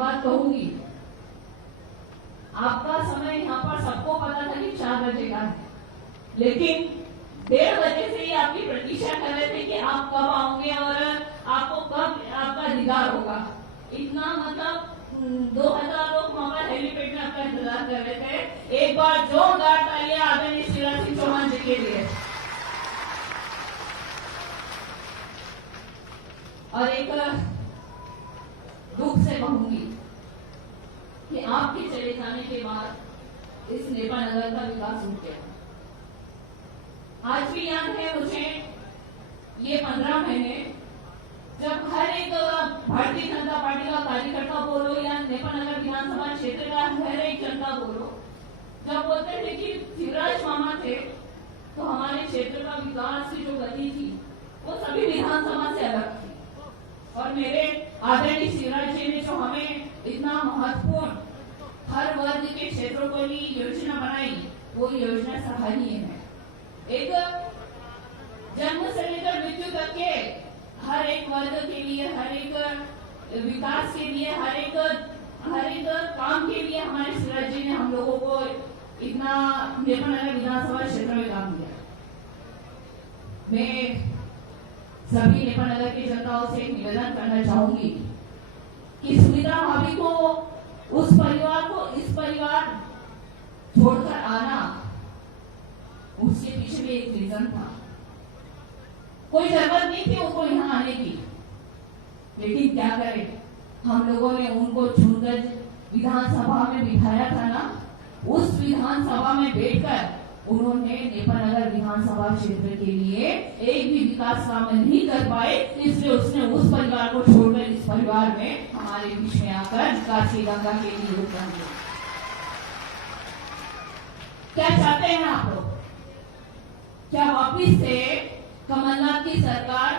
बात कहूंगी, आपका समय यहाँ पर सबको पता था कि 4 बजे का है, लेकिन 1:30 बजे से ही आपकी प्रतीक्षा कर रहे थे कि आप कब आओगे और आपको कब आपका दीदार होगा। इतना मतलब 2000 लोग वहां पर हेलीपैड में आपका इंतजार कर रहे थे। एक बार जोरदार तालियां आदरणीय शिवराज सिंह चौहान जी के लिए। और एक दुख से कहूंगी कि आपके चले जाने के बाद इस नेपा नगर का विकास रुक गया। आज भी याद है मुझे ये 15 महीने जब हर एक भारतीय जनता पार्टी का कार्यकर्ता बोलो या नेपा नगर विधानसभा क्षेत्र का हर एक जनता बोलो, जब बोलते थे कि शिवराज मामा थे तो हमारे क्षेत्र का विकास की जो गति थी वो सभी विधानसभा से अलग थी। और मेरे आदरणीय शिवराज जी ने जो हमें इतना महत्वपूर्ण हर वर्ग के क्षेत्रों को लिए योजना बनाई, वो योजना सराहनीय है। एक जन्म से लेकर मृत्यु तक के हर एक वर्ग के लिए, हर एक विकास के लिए, हर एक काम के लिए हमारे शिवराज जी ने हम लोगों को इतना नेपा नगर विधानसभा क्षेत्र में काम किया। मैं सभी नेपा नगर की जनताओं से एक निवेदन करना चाहूंगी कि सुमित्रा भाभी को, उस परिवार को इस परिवार छोड़कर आना, उसके पीछे भी एक रीजन था। कोई जरूरत नहीं थी उनको यहाँ आने की, लेकिन क्या करें, हम लोगों ने उनको चुनकर विधानसभा में बिठाया था ना। उस विधानसभा में बैठकर उन्होंने नेपा नगर विधानसभा क्षेत्र के लिए एक भी विकास काम नहीं कर पाए, इसलिए उसने उस परिवार को छोड़कर इस परिवार में हमारे बीच में आकर विकास की गंगा के लिए योगदान दिया। क्या चाहते हैं आप लोग? क्या वापिस से कमलनाथ की सरकार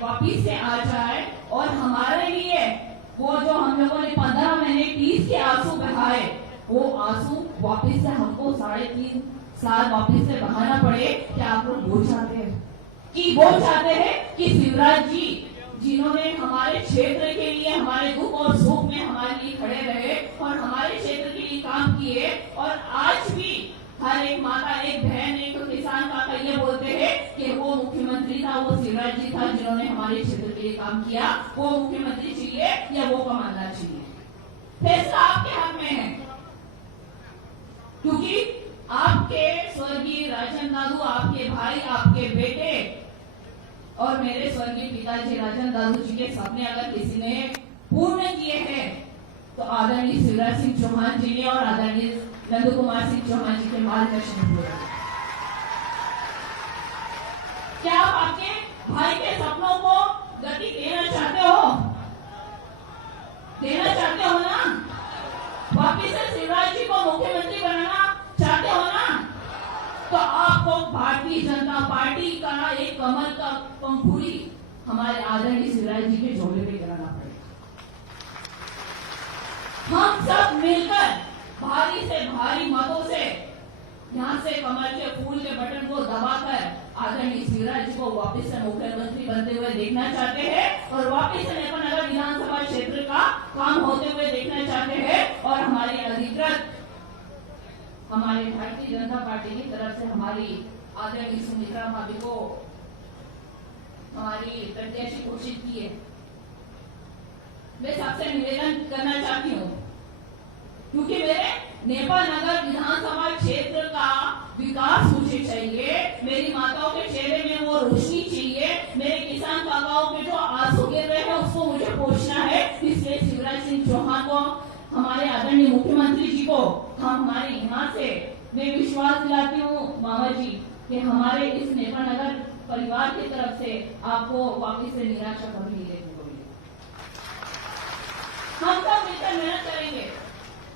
वापिस से आ जाए और हमारे लिए वो जो हम लोगों ने 15 महीने 30 के आंसू बहाए, वो आंसू वापिस से हमको 3.5 साल वापिस से बहाना पड़े? क्या आप लोग वो चाहते हैं कि शिवराज जी जिन्होंने हमारे क्षेत्र के लिए, हमारे दुख और सुख में हमारे लिए खड़े रहे और हमारे क्षेत्र के लिए काम किए, और आज भी हर एक माता, एक बहन, एक किसान काका ये बोलते हैं कि वो मुख्यमंत्री था, वो शिवराज जी था जिन्होंने हमारे क्षेत्र के लिए काम किया, वो मुख्यमंत्री चाहिए या वो कमाना चाहिए? फैसला आपके हाथ में है, क्योंकि आपके स्वर्गीय राजन दादू, आपके भाई, आपके बेटे और मेरे स्वर्गीय पिताजी राजन दादू जी के सपने अगर किसी ने पूर्ण किए हैं तो आदरणीय शिवराज सिंह चौहान जी ने और आदरणीय नंदू कुमार सिंह चौहान जी के मार्गदर्शन में। क्या आप आपके भाई के सपनों को गति देना चाहते हो? ना? वापिस से शिवराज जी को मुख्यमंत्री बनाना चाहते हो ना? तो आपको भारतीय जनता पार्टी का एक कमल का पंखुड़ी हमारे आदरणीय शिवराज जी के जोड़े पे कराना पड़ेगा। हम सब मिलकर भारी से भारी मतों से यहाँ से कमल के फूल के बटन को दबाकर आदरणीय शिवराज जी को वापस से मुख्यमंत्री बनते हुए देखना चाहते हैं और वापस से नेपा नगर विधानसभा क्षेत्र का काम होते हुए देखना चाहते हैं। और हमारे अधिकृत, हमारे भारतीय जनता पार्टी की तरफ से हमारी आदरणीय सुमित्रा भाभी को हमारी प्रत्याशी घोषित की है। मैं सबसे निवेदन करना चाहती हूँ, क्योंकि मेरे नेपा नगर विधानसभा क्षेत्र का विकास मुझे चाहिए, मेरी माताओं के चेहरे में वो रोशनी चाहिए, मेरे किसान काकाओं के जो आंसू गिर रहे हैं उसको मुझे पोषना है। इसलिए शिवराज सिंह चौहान को, हमारे आदरणीय मुख्यमंत्री जी को हमारे यहाँ से मैं विश्वास दिलाती हूँ मामा जी कि हमारे इस नेपा नगर परिवार की तरफ से आपको वापिस से निराशा कभी नहीं देखने को मिलेगी। हम सब मिलकर मेहनत करेंगे,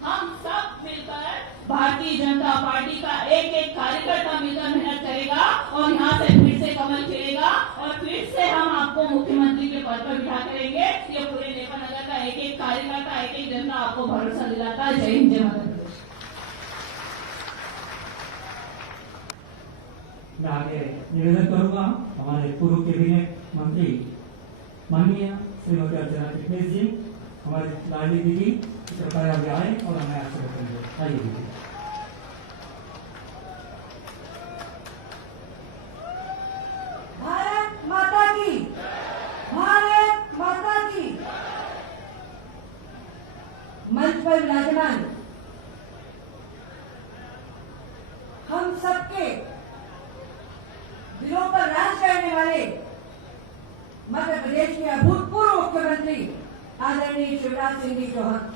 हम सब मिलकर भारतीय जनता पार्टी का एक एक कार्यकर्ता मिलकर मेहनत करेगा और यहाँ से फिर से कमल खिलेगा और फिर से हम आपको मुख्यमंत्री के पद पर बिठा करेंगे। ये पूरे नेपा नगर का एक एक कार्यकर्ता, एक एक जनता आपको भरोसा दिलाता है। जय हिंद, जय मध्य प्रदेश। मैं आगे निवेदन करूंगा हमारे पूर्व कैबिनेट मंत्री माननीय श्रीमती अर्चना चिटनीस जी हमारी लाडली दीदी कृपया अभी आए और हमें आशीर्वाद करेंगे। आइए दीदी। भारत माता की, भारत माता की। मंच पर विराजमान हम सबके दिलों पर राज करने वाले मध्य प्रदेश के अभूतपूर्व मुख्यमंत्री आदरणीय शिवराज सिंह जी चौहान।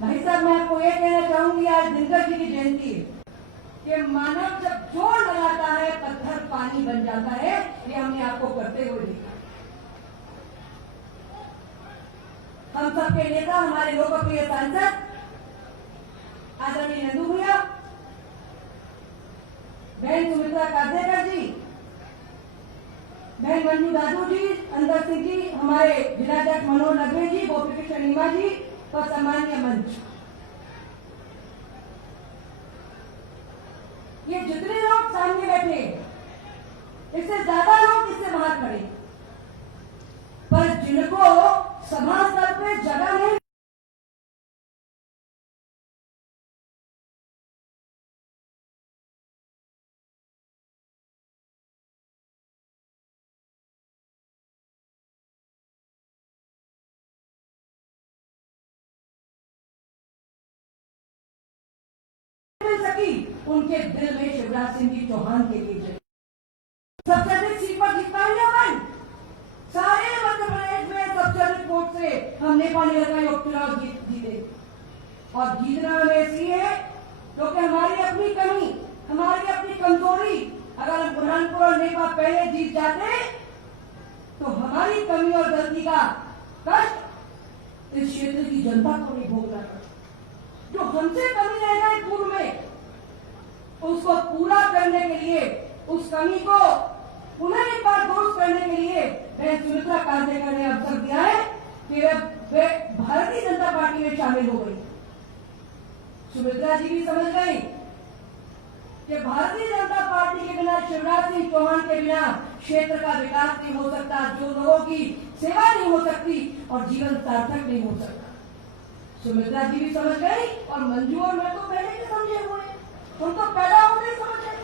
भाई साहब, मैं आपको ये कहना चाहूंगी, आज दिनकर जी की जयंती है कि मानव जब जोर लगाता है पत्थर पानी बन जाता है। ये हमने आपको करते हुए देखा। हम सबके नेता, हमारे लोकप्रिय सांसद आदरणीय नंदू भैया, बहन सुमित्रा कांदेकर जी, बहन मंजू दादू जी, अंदर सिंह जी, हमारे जिलाध्यक्ष मनोज नगवे जी, गोपी कृष्ण नीमा जी और सम्मानीय मंच, ये जितने लोग सामने बैठे, इससे ज्यादा लोग इससे बाहर खड़े, पर जिनको सभा स्तर पे जगह नहीं मिल सकी, उनके दिल में शिवराज सिंह जी चौहान के लिए जगह। सबसे अधिक सीट पर जीत पाएंगे अपन। सारे मध्य प्रदेश में सबसे अधिक वोट से हम नेपाली लगाई उपचुनाव जीते। और जीतना हमें इसलिए है क्योंकि हमारी अपनी कमी, हमारी अपनी कमजोरी, अगर हम बुरहानपुर और नेपा पहले जीत जाते तो हमारी कमी और गलती का कष्ट इस क्षेत्र की जनता को नहीं भोगना पड़ता। जो हमसे कमी रह गई पूर्व में, उसको पूरा करने के लिए, उस कमी को पुनः एक बार दुरुस्त करने के लिए बहन सुमित्रा कांदेकर ने अवसर दिया है कि वे भारतीय जनता पार्टी में शामिल हो गई। सुमित्रा जी भी समझ गई कि भारतीय जनता पार्टी के बिना, शिवराज सिंह चौहान के बिना क्षेत्र का विकास नहीं हो सकता, जो लोगों की सेवा नहीं हो सकती और जीवन सार्थक नहीं हो सकता। सुमित्रा जी भी समझ गई और मंजू और मैं तो पहले ही समझे हुए, हम तो पैदा होते ही समझे।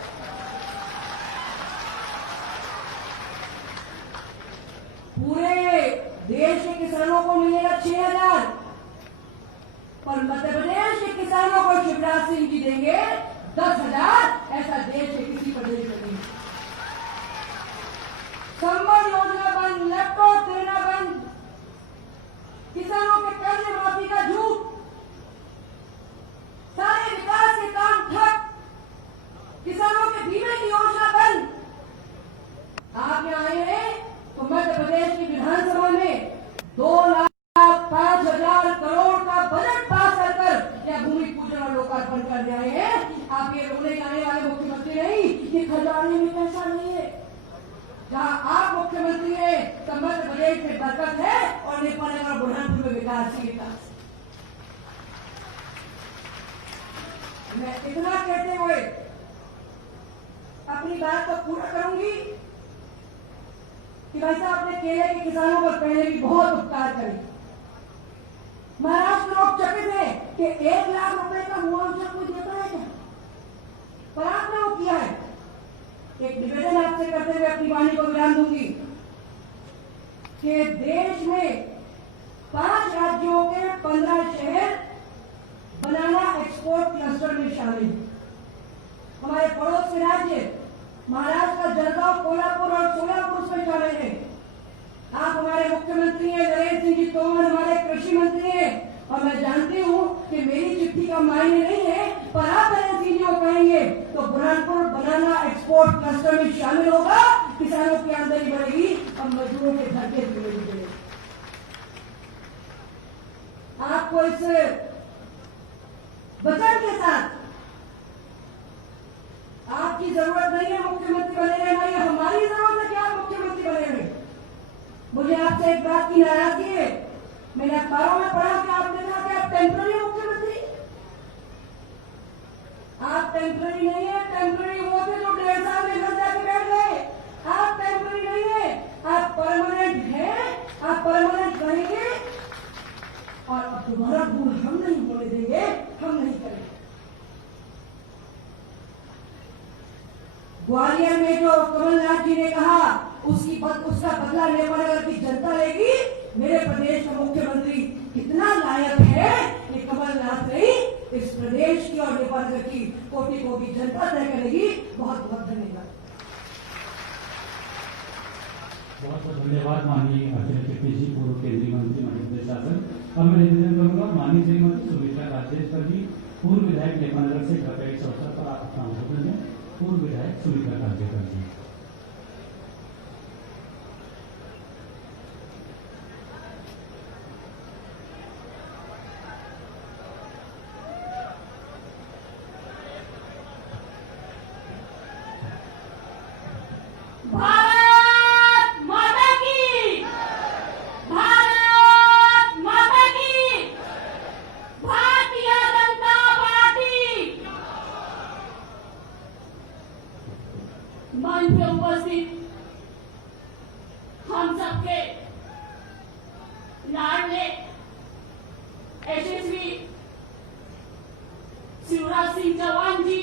पूरे देश के किसानों को मिलेगा 6,000, पर मध्य प्रदेश के किसानों को शिवराज सिंह जी देंगे 10,000। ऐसा देश के किसी प्रदेश में नहीं। संबल योजना बंद, लैपटॉप देना बंद, किसानों के कर्ज माफी का झूठ, सारे विकास के काम ठप, किसानों के बीमे की योजना बंद। आप यहाँ आए हैं तो मध्य प्रदेश की विधानसभा में 2,05,000 करोड़ का बजट पास कर या भूमि पूजन और लोकार्पण कर आए हैं। आप ये रोने जाने वाले मुख्यमंत्री नहीं, ये खजाने में पैसा नहीं है। जहाँ आप मुख्यमंत्री है तो मध्य प्रदेश में बरकत है और नेपाल और बुरहानपुर में विकास ही विकास। मैं इतना कहते हुए अपनी बात को पूरा करूंगी कि भाई साहब, अपने केले के किसानों पर पहले भी बहुत उपकार करे। महाराष्ट्र लोग चकित हैं कि 1 लाख रुपए का मुआवजा कोई देता है क्या, पर आपने वो किया है। एक निवेदन आपसे करते हुए अपनी वाणी को विराम दूंगी कि देश में 5 राज्यों के 15 शहर बनाना एक्सपोर्ट क्लस्टर में शामिल है। हमारे पड़ोस के राज्य महाराष्ट्र का जलगांव, कोल्हापुर और सोलापुर उसमें शामिल है। आप हमारे मुख्यमंत्री हैं नरेंद्र सिंह जी तोमर, हमारे कृषि मंत्री हैं, और मैं जानती हूं कि मेरी चिट्ठी का मायने नहीं है, पर आप नरेंद्र सिंह जी को कहेंगे तो बुरहानपुर बनाना एक्सपोर्ट क्लस्टर में शामिल होगा। किसानों की आमदनी बढ़ेगी और मजदूरों के घर के मिलेंगे। आपको इस वचन के साथ, आपकी जरूरत नहीं है मुख्यमंत्री बने रहना, ये हमारी जरूरत है कि आप मुख्यमंत्री बने रहे। मुझे आपसे एक बात की नाराजगी है, मैंने अखबारों में पढ़ा कि आपने कहा कि आप टेम्पररी मुख्यमंत्री। आप टेम्पररी नहीं है, टेम्पररी वो थे जो 1.5 साल में घर जाके बैठ गए। आप टेम्पररी नहीं है, आप परमानेंट हैं, आप परमानेंट रहेंगे। और अब दोबारा भूल हम नहीं होने देंगे, हम नहीं करेंगे। ग्वालियर में जो कमलनाथ जी ने कहा उसका बदला नेपालनगर की जनता लेगी। मेरे प्रदेश का मुख्यमंत्री कितना लायक है कि कमलनाथ नहीं, इस प्रदेश की और नेपालनगर की कोटि कोटि जनता तय करेगी। बहुत बहुत धन्यवाद। बहुत बहुत धन्यवाद माननीय अर्चना चिट्टी जी, पूर्व केंद्रीय मंत्री मध्य प्रदेश शासन। अब मैं निवेदन करूंगा माननीय श्रीमती सुमित्रा राजेश्वर जी, पूर्व विधायक नेपालनगर से कृपया इस अवसर पर आप अपना उद्बोधन दें। पूर्व विधायक सुमित्रा राजेश्वर जी। भारत माता की, भारत माता की, भारतीय जनता पार्टी। मंच पे उपस्थित हम सबके लाडले यशस्वी शिवराज सिंह चौहान जी,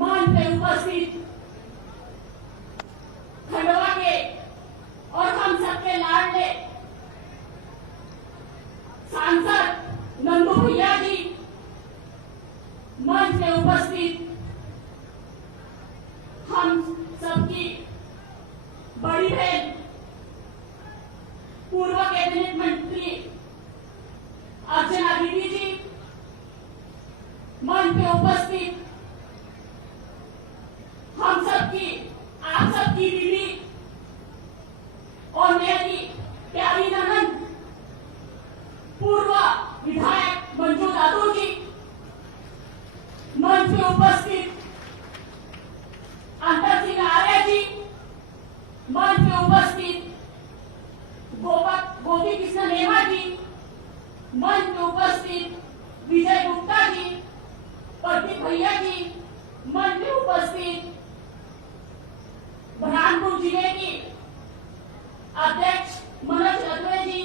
मंच पे उपस्थित खंडवा के और हम सबके लाडले सांसद नंदू भैया जी, मंच पे उपस्थित हम सबकी बड़ी बहन पूर्व कैबिनेट मंत्री अर्चना दीदी जी, मंच पे उपस्थित हम सबकी, आप सबकी दीदी और मेरी प्यारी ननद पूर्व विधायक मंजू दादू जी, मंच पे उपस्थित अंतर सिंह आर्य जी, मंच पे उपस्थित गोपी कृष्ण नेमा जी, मंच पे उपस्थित विजय गुप्ता जी, प्रदीप भैया जी, मंच पे उपस्थित बुरहानपुर जिले की अध्यक्ष मनोज रतवे जी,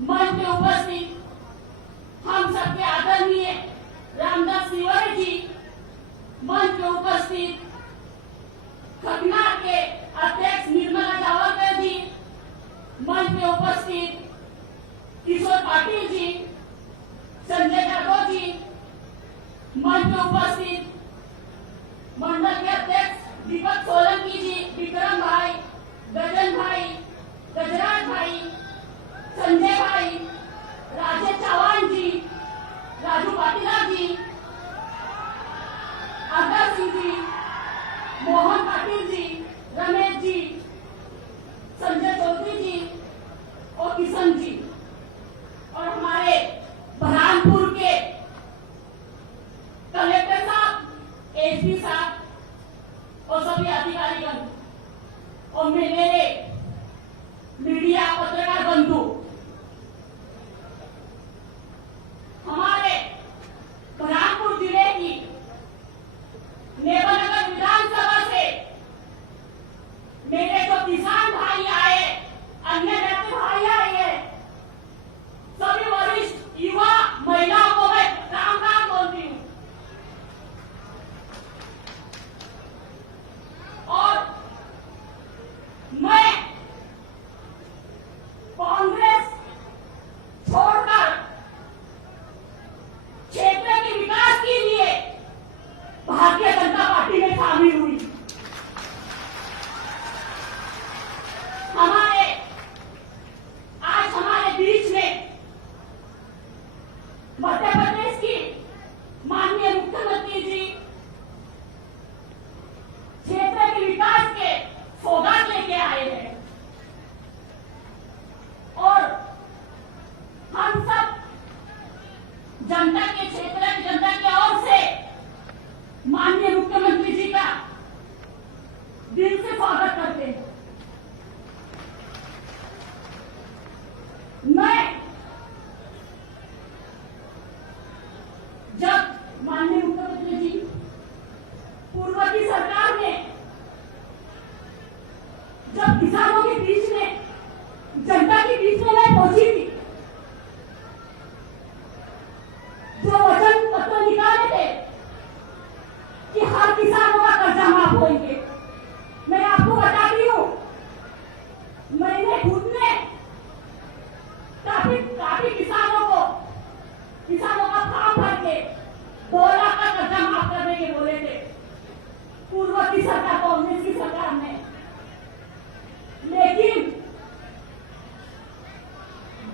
मंच पे उपस्थित हम सबके आदरणीय रामदास तिवारी जी, मंच पे उपस्थित खकनार के अध्यक्ष निर्मला जावलकर जी, मंच पे उपस्थित किशोर पाटिल जी, संजय यादव जी, मंच पे उपस्थित मंडल के अध्यक्ष दीपक सोलंकी जी, विक्रम भाई, गजन भाई, गजराज भाई, संजय भाई, राजेश चौहान जी, राजू पाटिला जी, आदर सिंह जी, मोहन पाटिल जी, रमेश जी, संजय चौधरी जी और किशन जी, और हमारे बुरहानपुर के कलेक्टर साहब, एसपी साहब,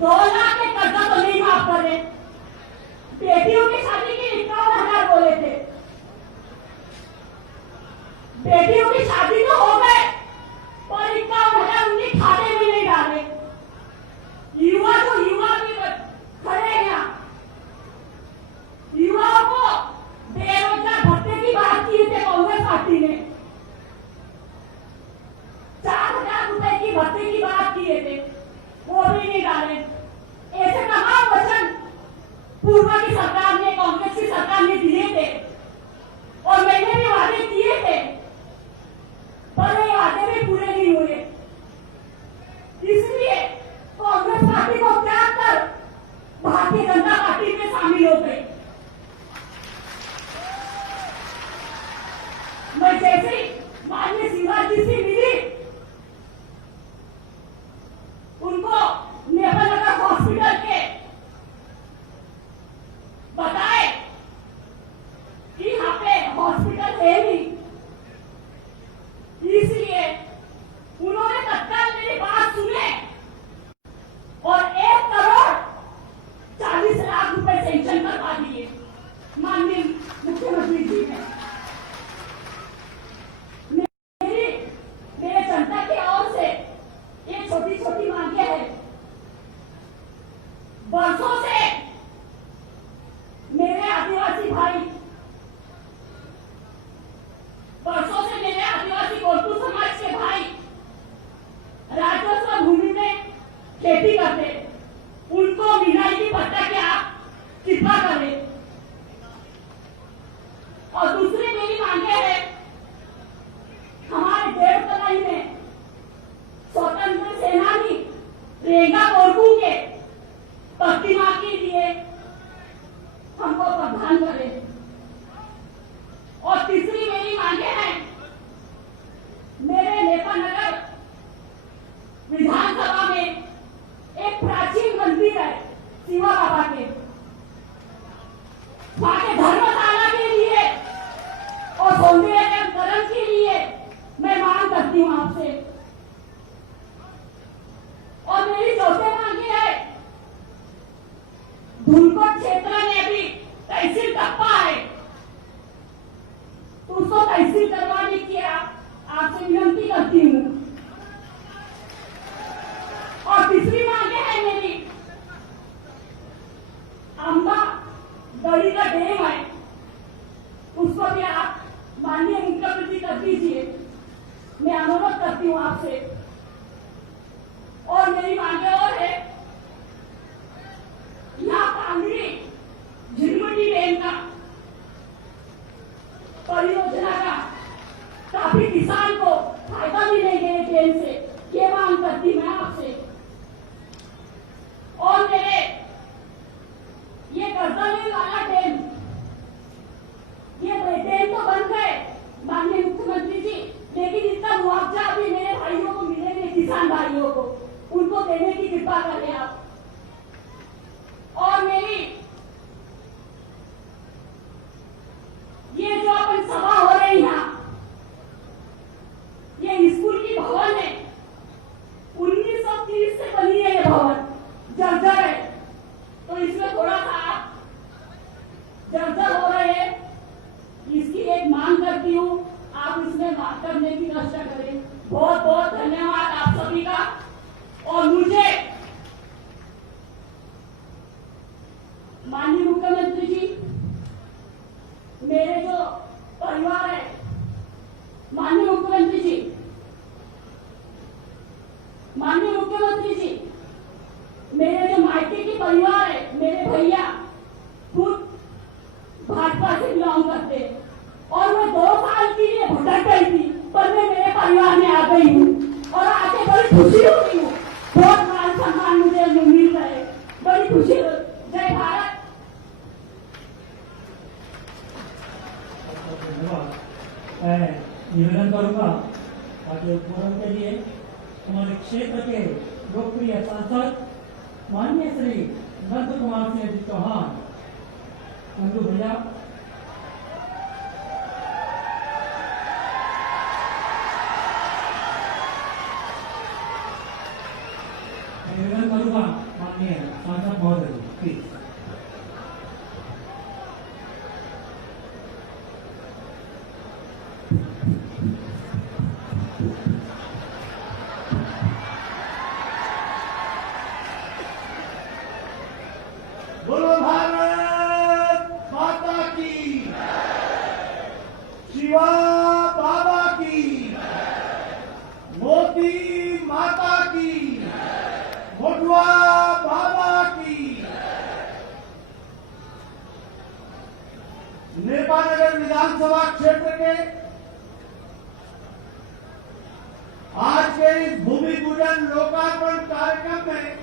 2 लाख के कर्जा तो नहीं माफ कर रहे, बेटियों की शादी के 51,000 बोले थे, बेटियों की शादी तो हो गए पर 51,000 उनके खाते में नहीं डाले। युवा भी खड़े हैं यहाँ, युवाओं को बेरोजगार भत्ते की बात की थी कांग्रेस पार्टी ने, 4,000 रुपए की भत्ते की बात किए थे, वो भी नहीं डाले। ऐसे तमाम वचन पूर्व की सरकार ने, कांग्रेस की सरकार ने दिए थे और मैंने भी वादे किए थे, पर ये वादे भी पूरे नहीं हुए। इसलिए कांग्रेस पार्टी को त्याग कर भारतीय जनता पार्टी में शामिल हो गई। मैं जैसे ही माननीय शिवराज जी से मिली, उनको नेपाल हॉस्पिटल के बताए कि यहाँ पे हॉस्पिटल है नहीं, इसलिए उन्होंने तत्काल मेरी बात सुने और 1 करोड़ 40 लाख रुपए सेंक्शन करवा दिए माननीय मुख्यमंत्री जी ने। मेरे जनता की ओर से ये छोटी छोटी मांगे हैं। वर्षों से मेरे आदिवासी भाई, वर्षों से मेरे आदिवासी कोटू समाज के भाई राजस्व भूमि में खेती करते, उनको विनायकी भत्ता की आप कृपा करें। और दूसरी मेरी मांगे है, हमारे देवतलाई में स्वतंत्र सेनानी रेंगा कोरकू के प्रतिमा के लिए हमको प्रदान करें। और तीसरी मेरी मांगे हैं, मेरे नेपानगर विधानसभा में एक प्राचीन मंदिर है शिवा बाबा के, वहां के धर्मशाला के लिए और सौंदर्यीकरण के लिए मैं मांग करती हूँ आपसे। और मेरी चौथे मांगी है, धुलकोट क्षेत्र में अभी तहसील टप्पा है, तो उसको तहसील करवाने की आपसे विनती करती हूँ। और तीसरी मांगे है मेरी, अम्बा दड़ी का डैम है, उसको भी आप माननीय मुख्यमंत्री कर दीजिए, मैं अनुरोध करती हूँ आपसे। और मेरी मांगे और है, यहाँ कांगड़ी झिलमिली डैम का परियोजना का काफी किसान को फायदा मिलेगा डैम से, ये मांग करती मैं आपसे। और मेरे ये गर्दनी वाला डैम, ये डैम तो बन गए माननीय मुख्यमंत्री जी, लेकिन इसका मुआवजा भी मेरे भाइयों को मिलेंगे, किसान भाइयों को, उनको देने की कृपा करें आप। और मेरी ये जो अपन सभा हो रही है, ये स्कूल की भवन है, 1930 से बनी है ये भवन, जर्जर है, तो इसमें थोड़ा सा जर्जर हो रहे हैं, इसकी एक मांग करती हूँ, आप इसमें बात करने की चेष्टा करें। बहुत बहुत धन्यवाद आप सभी का। और मुझे माननीय मुख्यमंत्री जी, मेरे जो परिवार है, माननीय मुख्यमंत्री जी, माननीय मुख्यमंत्री जी, मेरे जो मायके की परिवार है, मेरे भैया खुद भाजपा से बिलोंग करते हैं, और मैं 2 साल के लिए भटक गई थी, पर मैं मेरे परिवार में आ गई हूँ और आके बड़ी खुशी हो रही हूँ। बहुत मान सम्मान मुझे मिल रहे, बड़ी खुशी। जय भारत। धन्यवाद। मैं निवेदन करूंगा आगे फोरम के लिए हमारे क्षेत्र के लोकप्रिय सांसद माननीय श्री नंद कुमार सिंह जी चौहान, नंदू भैया। निवेदन करूंगा माननीय सांसद महोदय जी, प्लीज। बोलो भारत माता की, शिवा बाबा की, मोती माता की, मोटवा बाबा की। नेपानगर विधानसभा क्षेत्र के आज के इस भूमि पूजन लोकार्पण कार्यक्रम में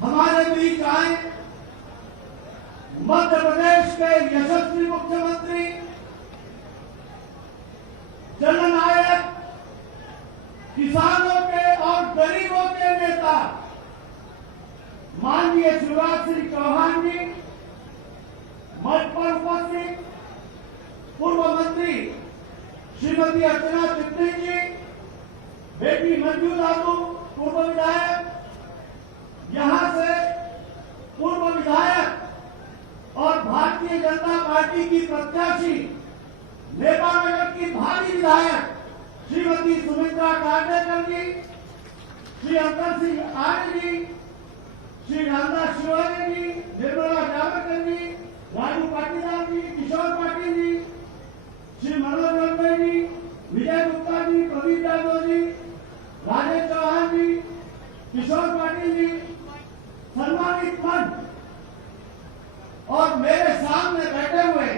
हमारे बीच आए मध्य प्रदेश के यशस्वी मुख्यमंत्री, जननायक, किसानों के और गरीबों के नेता माननीय शिवराज सिंह चौहान जी, मंच पर उपस्थित पूर्व मंत्री श्रीमती अर्चना चित्ती जी, बेटी मंजू दादू पूर्व विधायक, यहां से पूर्व विधायक और भारतीय जनता पार्टी की प्रत्याशी नेपानगर की भावी विधायक श्रीमती सुमित्रा कांडेकर जी, श्री अंतर सिंह आर्य जी, श्री रामदास शिवानी जी, निर्मला जावड़ेकर जी, राजू पाटीदार जी, किशोर पाटिल जी, श्री मनोज रंगई जी, विजय गुप्ता जी, प्रदीप यादव जी, राजेश चौहान जी, किशोर पाटिल जी, सम्मानित मंच और मेरे सामने बैठे हुए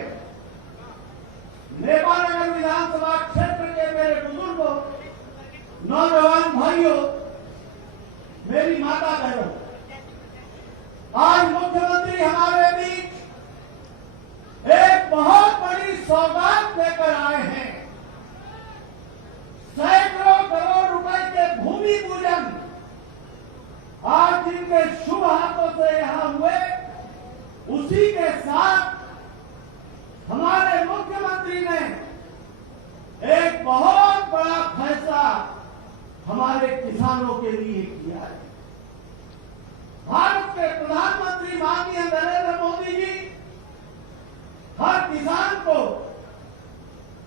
नेपानगर विधानसभा क्षेत्र के मेरे बुजुर्गों, नौजवान भाइयों, मेरी माता बहनों, आज मुख्यमंत्री हमारे बीच एक बहुत बड़ी सौगात लेकर आए हैं। सैकड़ों करोड़ रुपए के भूमि पूजन आज जिनके शुभ हाथों से यहां हुए, उसी के साथ हमारे मुख्यमंत्री ने एक बहुत बड़ा फैसला हमारे किसानों के लिए किया है। भारत के प्रधानमंत्री माननीय नरेंद्र मोदी जी हर किसान को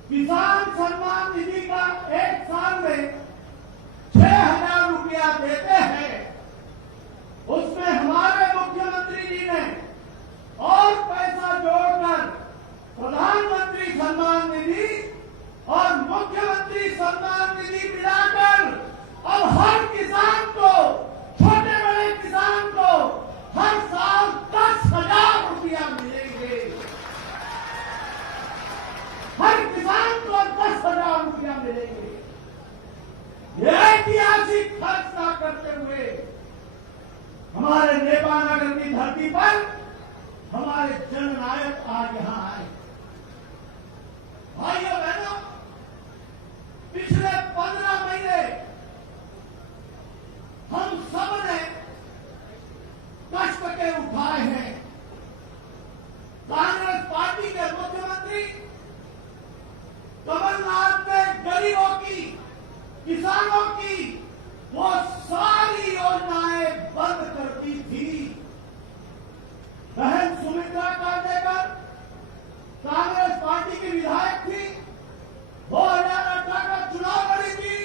किसान सम्मान निधि का एक साल में 6,000 रुपया देते हैं। उसमें हमारे मुख्यमंत्री जी ने और पैसा जोड़कर प्रधानमंत्री सम्मान निधि और मुख्यमंत्री सम्मान निधि मिलाकर अब हर किसान को, छोटे बड़े किसान को हर साल 10,000 रुपया मिलेंगे। हर किसान को 10,000 रुपया मिलेंगे। यह ऐतिहासिक फैसला करते हुए हमारे नेपानगर की धरती पर हमारे जननायक आज यहां आए। भाइयों बहनों, पिछले 15 महीने हम सब ने कष्ट के उठाए हैं। कांग्रेस पार्टी के मुख्यमंत्री कमलनाथ ने गरीबों की, किसानों की वो सारी योजनाएं बंद कर दी थी। बहन सुमित्रा कांडेकर कांग्रेस पार्टी की विधायक थी, 2018 का चुनाव लड़ी थी।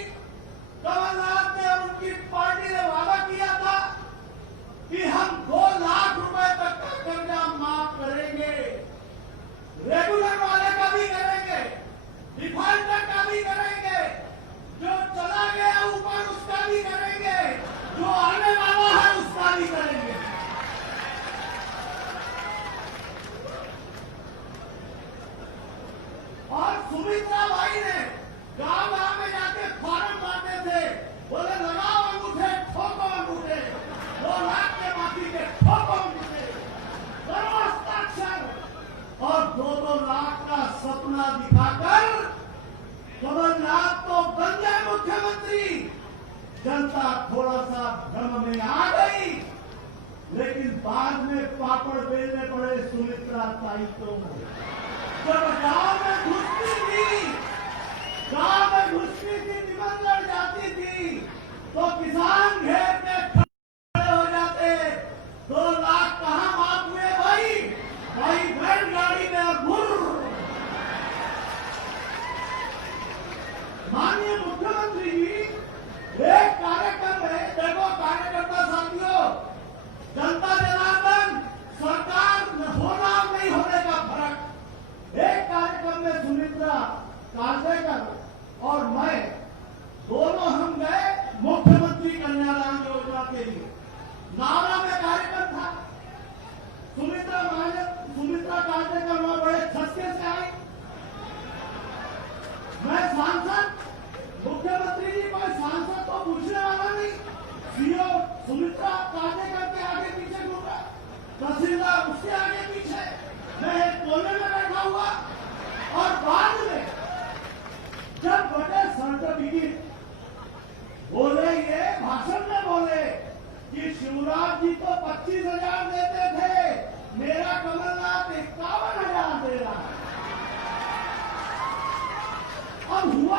कमलनाथ ने और उनकी पार्टी ने वादा किया था कि हम 2 लाख रुपए तक का कर्जा माफ करेंगे, रेगुलर वाले का भी करेंगे, डिफॉल्टर का भी करेंगे, जो चला गया ऊपर उसका भी करेंगे, जो आने वाला है उसका भी करेंगे। और सुमित्रा भाई ने गांव में जाके फॉर्म बांटे थे, बोले लगाओ अंगूठे, ठोको अंगूठे, 2 लाख के माफी के ठोको अंगूठे, करो हस्ताक्षर। और 2-2 लाख का सपना दिखाकर कमलनाथ तो बन गए मुख्यमंत्री। जनता थोड़ा सा भ्रम में आ गई, लेकिन बाद में पापड़ बेलने पड़े सुमित्रा ताई को। जब गांव में घुसती थी, निबंध लड़ जाती थी, तो किसान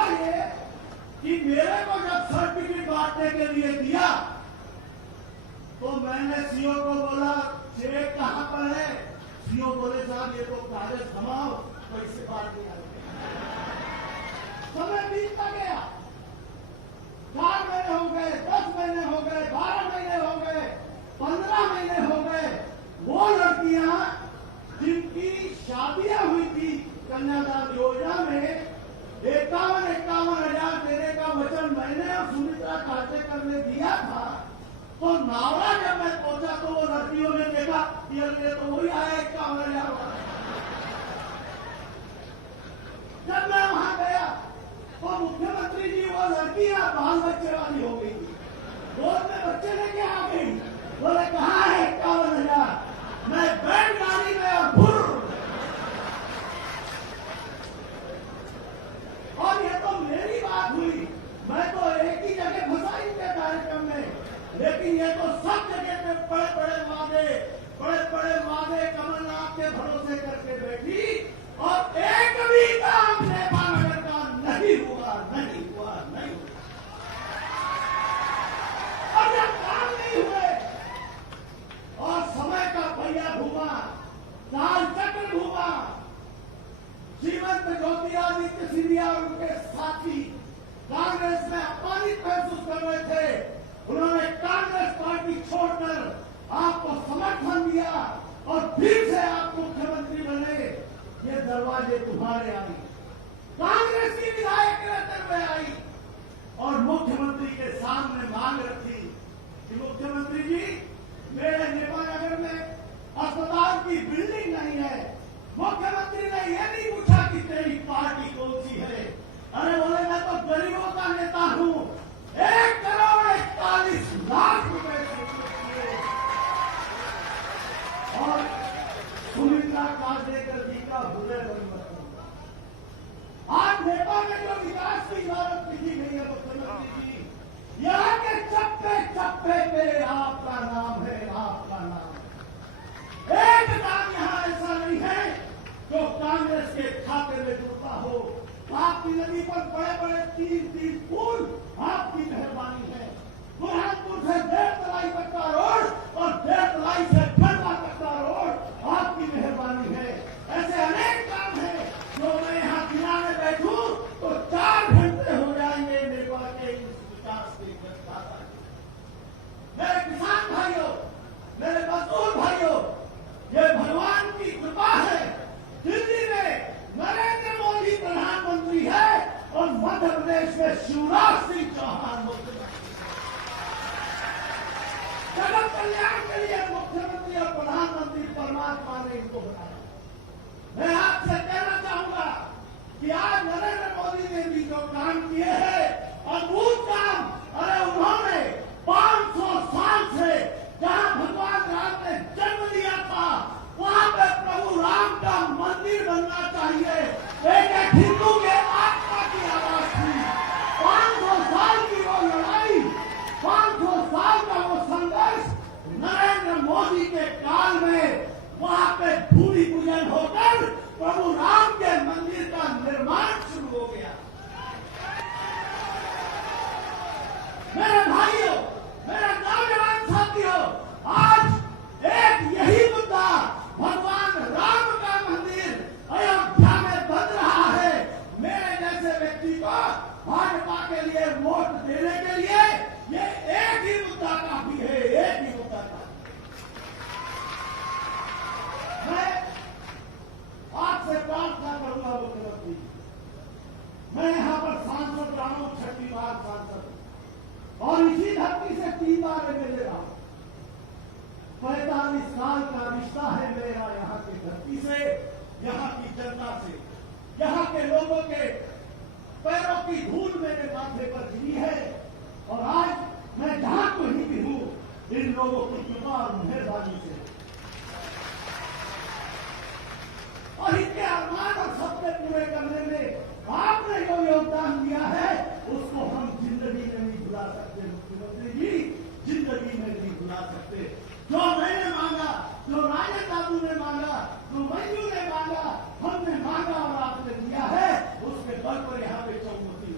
हुआ ये कि मेरे को जब सर्टिफिकेट बांटने के लिए दिया तो मैंने सीओ को बोला चेक कहां पर है। सीओ बोले साहब ये तो कागज थमाओ, पैसे बांट दिया। समय बीतता गया, 4 महीने हो गए, 10 महीने हो गए, 12 महीने हो गए, 15 महीने हो गए। वो लड़कियां जिनकी शादियां हुई थी कन्यादान योजना में 51 हजार देने का वचन मैंने और सुमित्रा काटेकर ने दिया था, तो नावड़ा जब मैं पहुंचा तो वो लड़कियों ने देखा ये तो वही आया 51 हजार। जब मैं वहां गया तो मुख्यमंत्री जी वो लड़कियां बाल बच्चे वाली हो गई थी, गोद में बच्चे लेके आ गई। बोले कहाँ है 51 हजार? मैं बैलगाड़ी में और भुर। और ये तो मेरी बात हुई, मैं तो एक ही जगह फंसा इनके कार्यक्रम में, लेकिन ये तो सब जगह पे बड़े बड़े वादे कमलनाथ के भरोसे करके बैठी और एक भी काम नेपाल का नहीं हुआ। और जब काम नहीं हुए और समय का पहिया घूमा, काल चक्र घूमा, श्रीमंत ज्योतिरादित्य सिंधिया और उनके साथी कांग्रेस में अपमानित महसूस कर रहे थे। उन्होंने कांग्रेस पार्टी छोड़कर आपको समर्थन दिया और फिर से आप मुख्यमंत्री बने। ये दरवाजे तुम्हारे आई, कांग्रेस की विधायक रहते हुए आई और मुख्यमंत्री के सामने मांग रखी कि मुख्यमंत्री जी मेरे नेपानगर में अस्पताल की बिल्डिंग नहीं है। मुख्यमंत्री ने यह नहीं पूछा कि तेरी पार्टी कौन सी है। अरे बोले मैं तो गरीबों का नेता हूं। 1,41,00,000 रुपए और सुमित्रा काटेकर जी का हृदय परिवर्तन। आज नेपाल में जो विकास की इबारत लिखी गई है मुख्यमंत्री जी, यहाँ के चप्पे चप्पे पे आपका नाम है, आपका नाम। एक काम यहाँ ऐसा नहीं है जो कांग्रेस के खाते में जुड़ता हो। आपकी नदी पर बड़े बड़े 3 पुल आपकी मेहरबानी है। बुरहानपुर से 1.5 तलाई तक का रोड और 1.5 तलाई से खंडवा तक का रोड आपकी मेहरबानी है। ऐसे अनेक काम है जो मैं यहाँ गिनाने बैठूं तो 4 घंटे हो जाएंगे नेपाल के इस विकास के खाता। मेरे किसान भाइयों, मेरे मजदूर भाइयों, ये भगवान की कृपा है। दिल्ली में नरेंद्र मोदी प्रधानमंत्री है और मध्य प्रदेश में शिवराज सिंह चौहान मुख्यमंत्री। जगत कल्याण के लिए मुख्यमंत्री और प्रधानमंत्री परमात्मा ने इनको बनाया। मैं आपसे कहना चाहूंगा कि आज नरेंद्र मोदी ने भी जो काम किए हैं अद्भुत काम। अरे उन्होंने 500 साल से जहां भगवान राम ने जन्म लिया था वहां पे प्रभु राम का मंदिर बनना चाहिए। एक हिंदू के आत्मा की आवाज थी। 500 साल की वो लड़ाई, 500 साल का वो संघर्ष नरेंद्र मोदी के काल में वहां पे भूमि पूजन होकर प्रभु राम के मंदिर का निर्माण शुरू हो गया। मेरे भाइयों, मेरे नौजवान साथियों, आज एक यही मुद्दा भगवान राम का मंदिर अयोध्या में बन रहा है। मेरे जैसे व्यक्ति को भाजपा के लिए वोट देने के लिए ये एक ही मुद्दा काफी है, एक ही मुद्दा काफी। मैं आपसे प्रार्थना करूंगा मुख्यमंत्री, मैं यहाँ पर सांसद रहा हूं, 6ठी बार सांसद, और इसी धरती से 3 बार एमएलए रहा। 45 साल का रिश्ता है मेरा यहाँ की धरती से, यहाँ की जनता से। यहाँ के लोगों के पैरों की धूल मेरे माथे पर गिरी है और आज मैं जहां कहीं भी हूं इन लोगों की कृपा और मेहरबानी से और इनके अरमान और सपने पूरे करने में आपने जो योगदान दिया है उसको हम जिंदगी में नहीं भुला सकते। मुख्यमंत्री जी, जिंदगी में नहीं भुला सकते। जो मैंने मांगा, जो राजन बाबू ने मांगा, जो मंजू ने मांगा, हमने मांगा और आपने दिया है, उसके बल पर यहाँ पे चौमुखी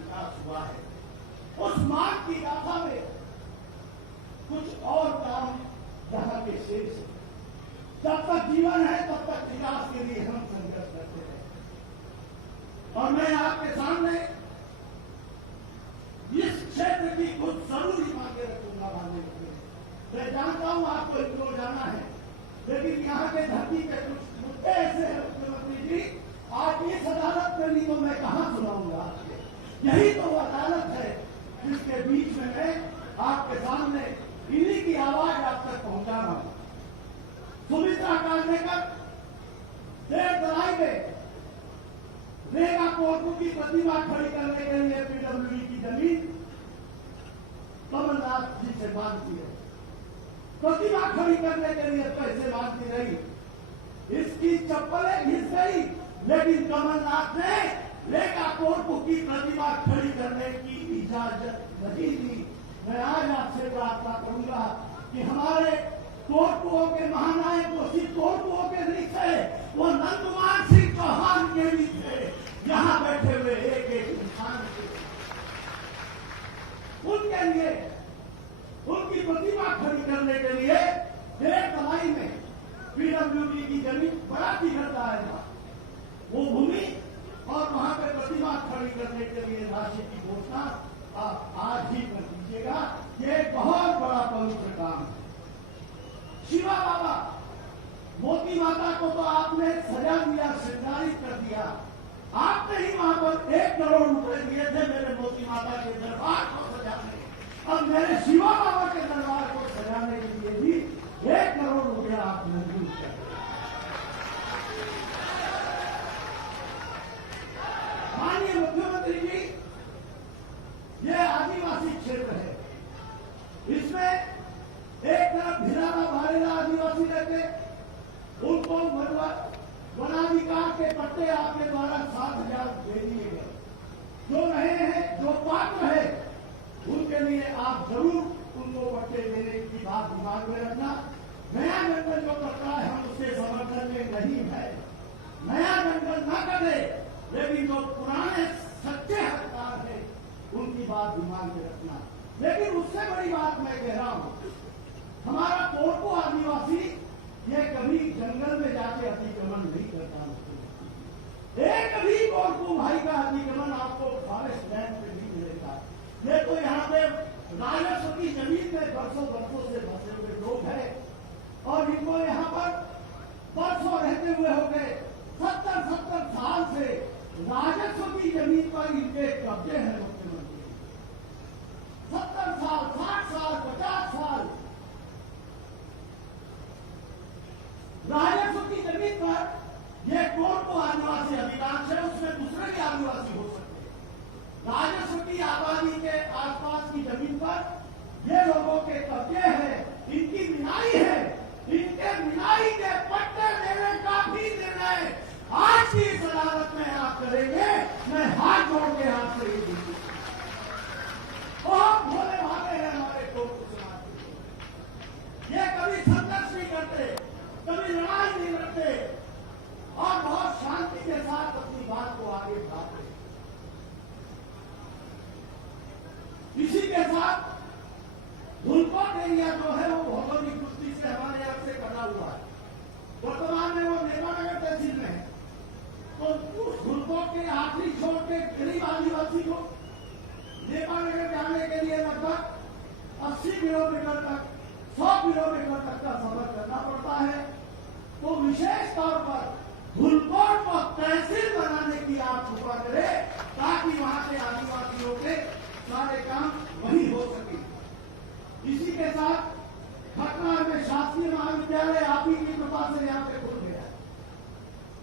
के शेष है। जब तक जीवन है तब तक विकास के लिए हम संघर्ष करते हैं। और मैं आपके सामने इस क्षेत्र की कुछ जरूरी मांगे रखूंगा मानने के लिए। मैं जानता हूं आपको इंदौर जाना है, लेकिन यहाँ के धरती के कुछ मुद्दे ऐसे हैं मुख्यमंत्री जी, आज इस अदालत में नहीं तो मैं कहां सुनाऊंगा। यही तो वो अदालत है जिसके बीच में मैं आपके सामने इन्हीं की आवाज आप तक पहुंचा रहा हूं। सुमित्रा कांड लेकर देर दलाई में रेगा कोर्टू की प्रतिमा खड़ी करने के लिए पीडब्ल्यूडी की जमीन कमलनाथ जी से मांगती है। प्रतिमा खड़ी करने के लिए पैसे मांगती रही, इसकी चप्पलें घिस गई, लेकिन कमलनाथ ने रेगा कोर्टू की प्रतिमा खड़ी करने की इजाजत नहीं दी। मैं आज आपसे प्रार्थना करूंगा कि हमारे कोर्टुओं के महानायक वो सिर्फ कोर्टुओं के नहीं थे, वो नंदकुमार सिंह चौहान के भी थे, यहां बैठे हुए एक एक इंसान थे। उनके लिए उनकी प्रतिमा खड़ी करने के लिए देर दलाई में पीडब्ल्यूडी की जमीन बड़ा बिगड़ता है, वो भूमि और वहां पे प्रतिमा खड़ी करने के लिए राशि की घोषणा आप आज ही कर दीजिएगा। ये बहुत बड़ा पवित्र काम है। शिवा बाबा मोती माता को तो आपने सजा दिया, श्रृंगारित कर दिया। आपने ही वहां पर 1 करोड़ रुपए दिए थे मेरे मोती माता के दरबार को सजाने, अब मेरे शिवा बाबा के दरबार को सजाने के लिए भी 1 करोड़ रुपया आप मंजूर कर। माननीय मुख्यमंत्री जी, ये आदिवासी क्षेत्र है, इसमें एक तरफ भिलाना भारेला आदिवासी रहते, उनको वनाधिकार के पट्टे आपके द्वारा 7,000 दे दिए गए। जो रहे हैं, जो पात्र है, उनके लिए आप जरूर उनको पट्टे देने की बात दिमाग में रखना। नया जंगल जो करता है हम उसके समर्थन में नहीं है, नया जंगल न करे, लेकिन जो पुराने सच्चे हकदार है उनकी बात दिमाग में रखना। लेकिन उससे बड़ी बात मैं कह रहा हूं, हमारा कोर्को आदिवासी ये कभी जंगल में जाके अतिक्रमण नहीं करता। एक भी कोर्को भाई का अतिक्रमण आपको फॉरेस्ट लैंड पे नहीं मिलेगा। ये तो यहाँ पे राजस्व की जमीन में बरसों से बसे हुए लोग हैं और इनको यहाँ पर बरसों रहते हुए हो गए। 70 साल से राजस्व की जमीन पर इनके कब्जे हैं मुख्यमंत्री। 70 साल, 60 साल, 50 साल राजस्व की जमीन पर ये कोर्को आदिवासी अधिकांश है, उसमें दूसरे भी आदिवासी हो सकते हैं। राजस्व की आबादी के आसपास की जमीन पर ये लोगों के कब्जे हैं, इनकी मिनाई है, इनके मिनाई के पट्टे देने का भी निर्णय आज की इस अदालत में आप करेंगे। मैं हाथ जोड़ के आपसे ये दूंगी। बहुत भोले भाले हैं हमारे कोर्को समाज के, ये कभी संघर्ष नहीं करते, कभी लड़ाई नहीं लड़ते और बहुत शांति के साथ अपनी बात को आगे बढ़ाते। इसी के साथ धुलकोट एरिया जो है वो भौगोलिक दृष्टि से हमारे यहाँ से कटा हुआ है। वर्तमान में वो नेपानगर तहसील में है, तो उस धुलकोट के आखिरी छोर के गरीब आदिवासी को नेपानगर जाने के लिए लगभग 80 किलोमीटर तक, 100 किलोमीटर तक का सफर करना पड़ता है। तो विशेष तौर पर धुलकोट को तहसील बनाने की आप कृपा करें, ताकि वहां के आदिवासियों के सारे काम वही हो सके। इसी के साथ खटना में शासकीय महाविद्यालय आप ही की कृपा से यहाँ पे खुल गया है।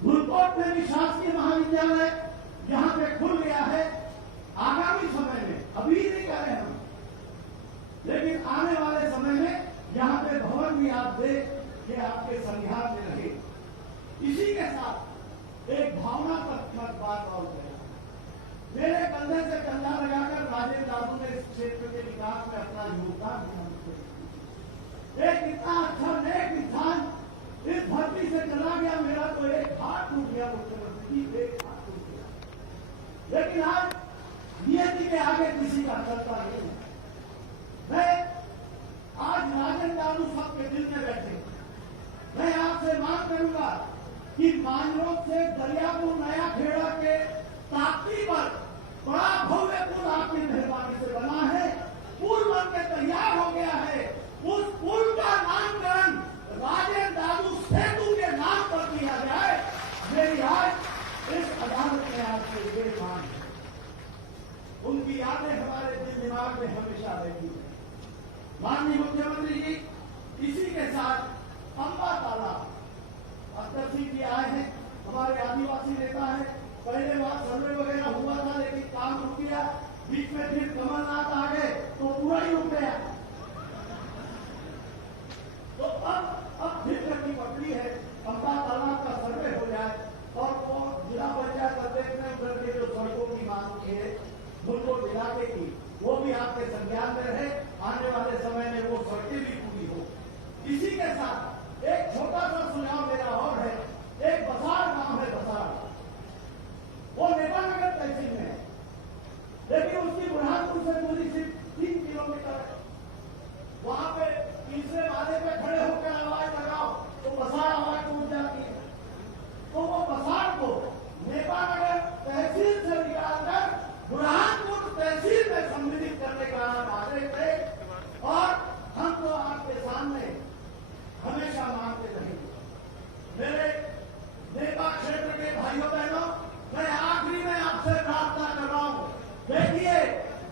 धुलकोट में भी शासकीय महाविद्यालय यहाँ पे खुल गया है। आगामी समय में, अभी नहीं कर रहे हम, लेकिन आने वाले समय में यहाँ पे भवन भी आप देख के आपके संज्ञान में रहे। इसी के साथ एक भावनात्मक बात और करें, मेरे कंधे से कंधा लगाकर राजेंद्र दादू ने इस क्षेत्र के विकास में अपना योगदान दिया। एक इतना अच्छा नेक इंसान इस धरती से चला गया, मेरा तो एक हाथ टूट गया मुख्यमंत्री जी, एक हाथ टूट गया। लेकिन आज नियति के आगे किसी का चलता नहीं है। मैं आज राजेंद्र दादू सबके दिल में बैठे करूंगा कि मानरोड से दरियापुर नया खेड़ा के ताप्ती पर बड़ा भव्य पुल आपकी मेहरबानी से बना है। पुल बन के तैयार हो गया है। उस पुल का नामकरण राजेंद्र दादू सेतु के नाम पर किया जाए, मेरी आज इस अदालत में आपसे ये मांग है। उनकी यादें हमारे दिल दिमाग में हमेशा रहेगी। माननीय मुख्यमंत्री जी, इसी के साथ अम्बा तालाब अक्तरसी जी आए हैं, हमारे आदिवासी नेता है। पहले वहां सर्वे वगैरह हुआ था, लेकिन काम रुक गया। बीच में फिर कमलनाथ आ गए तो पूरा ही रुक गया। तो अब फिर गति पकड़ी है, अम्बा तालाब का सर्वे हो जाए और वो जिला पंचायत अध्यक्ष ने उधर के जो सड़कों की मांग की है मुझको इलाके की, वो भी आपके संज्ञान में रहे। आने वाले समय में वो सड़कें भी पूरी हो। इसी के साथ एक छोटा सा सुझाव मेरा और है। एक बसाड़ गांव है, बसाड़, वो नेपालनगर तहसील में है, लेकिन उसकी बुरहानपुर से दूरी सिर्फ 3 किलोमीटर है। वहां पे तीसरे वाले पे खड़े होकर आवाज लगाओ तो बसाड़ आवाज टूट जाती है। तो वो बसाड़ को नेपालनगर तहसील से निकालकर बुरहानपुर तहसील में सम्मिलित करने का आप आदेश थे और हम तो आपके सामने हमेशा मांगते रहेंगे। मेरे नेपा क्षेत्र के भाइयों बहनों, मैं आखिरी में आपसे प्रार्थना कर रहा हूं। देखिए,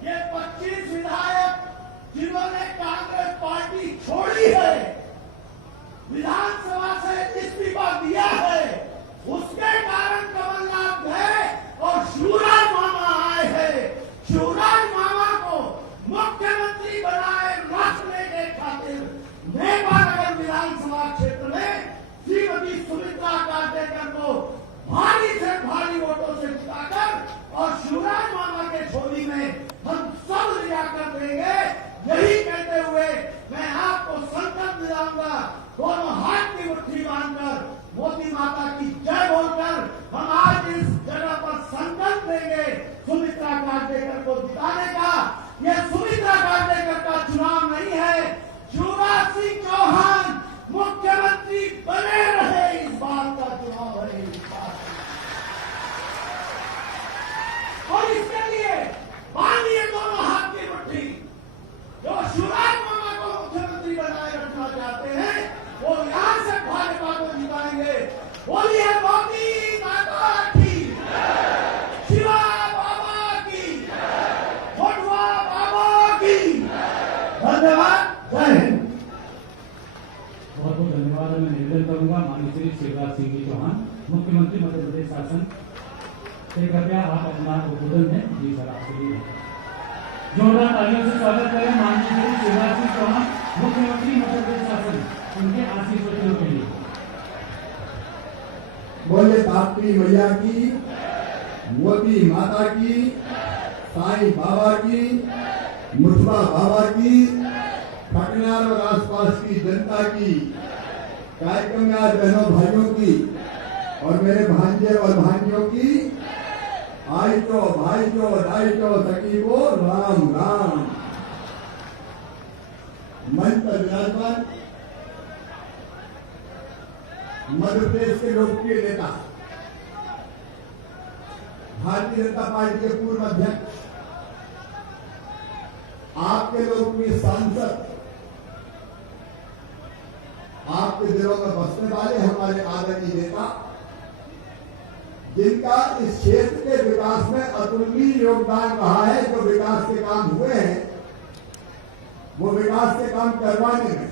ये 25 विधायक जिन्होंने कांग्रेस पार्टी छोड़ी है, विधानसभा से इस्तीफा दिया है, उसके कारण कमलनाथ गए और शिवराज मामा आए हैं। शिवराज मामा को मुख्यमंत्री बनाए रखने के खातिर नेपालनगर विधानसभा क्षेत्र में श्रीमती सुमित्रा काटेकर को भारी से भारी वोटों से जिताकर और शिवराज मामा के झोली में हम सब लियाकर देंगे। यही कहते हुए मैं आपको संकल्प दिलाऊंगा, दोनों हाथ की मुट्ठी बांधकर मोती माता की जय बोलकर हम आज इस जगह पर संकल्प लेंगे सुमित्रा काटेकर को जिताने का। यह सुमित्रा काटेकर का चुनाव नहीं है, शिवराज सिंह चौहान मुख्यमंत्री बने रहे इस बात का चुनाव है। इस बात और इसके लिए बांधिए दोनों हाथ की मुट्ठी। जो शिवराज मामा को मुख्यमंत्री बनाए रखना चाहते हैं, वो यहां से भाजपा को जिताएंगे। बोलिए मोदी माता की, शिवा बाबा की, मोटवा बाबा की। धन्यवाद, जय हिंद। बहुत बहुत धन्यवाद। मैं निवेदन करूंगा माननीय श्री शिवराज सिंह जी चौहान, मुख्यमंत्री मध्य प्रदेश शासन से, कृपया आप अपना उद्बोधन दें। जी सर, आपके लिए जोरदार तालियों से स्वागत करें माननीय श्री शिवराज सिंह चौहान, मुख्यमंत्री मध्य प्रदेश शासन, उनके आशीर्वादों के लिए। बोले ताप्ती मैया की, मोती माता की, साईं बाबा की, मुठवा बाबा की, खटनार और आसपास की जनता की, कार्यक्रम में आज बहनों भाइयों की और मेरे भांजे और भांजियों की आई तो भाई तो दाई तो सखी को राम राम। मंच पर विराजमान मध्य प्रदेश के लोकप्रिय नेता, भारतीय जनता पार्टी के पूर्व अध्यक्ष, आपके लोकप्रिय सांसद, आपके दिलों में बसने वाले हमारे आदरणीय नेता, जिनका इस क्षेत्र के विकास में अतुलनीय योगदान रहा है। जो विकास के काम हुए हैं, वो विकास के काम करवाने में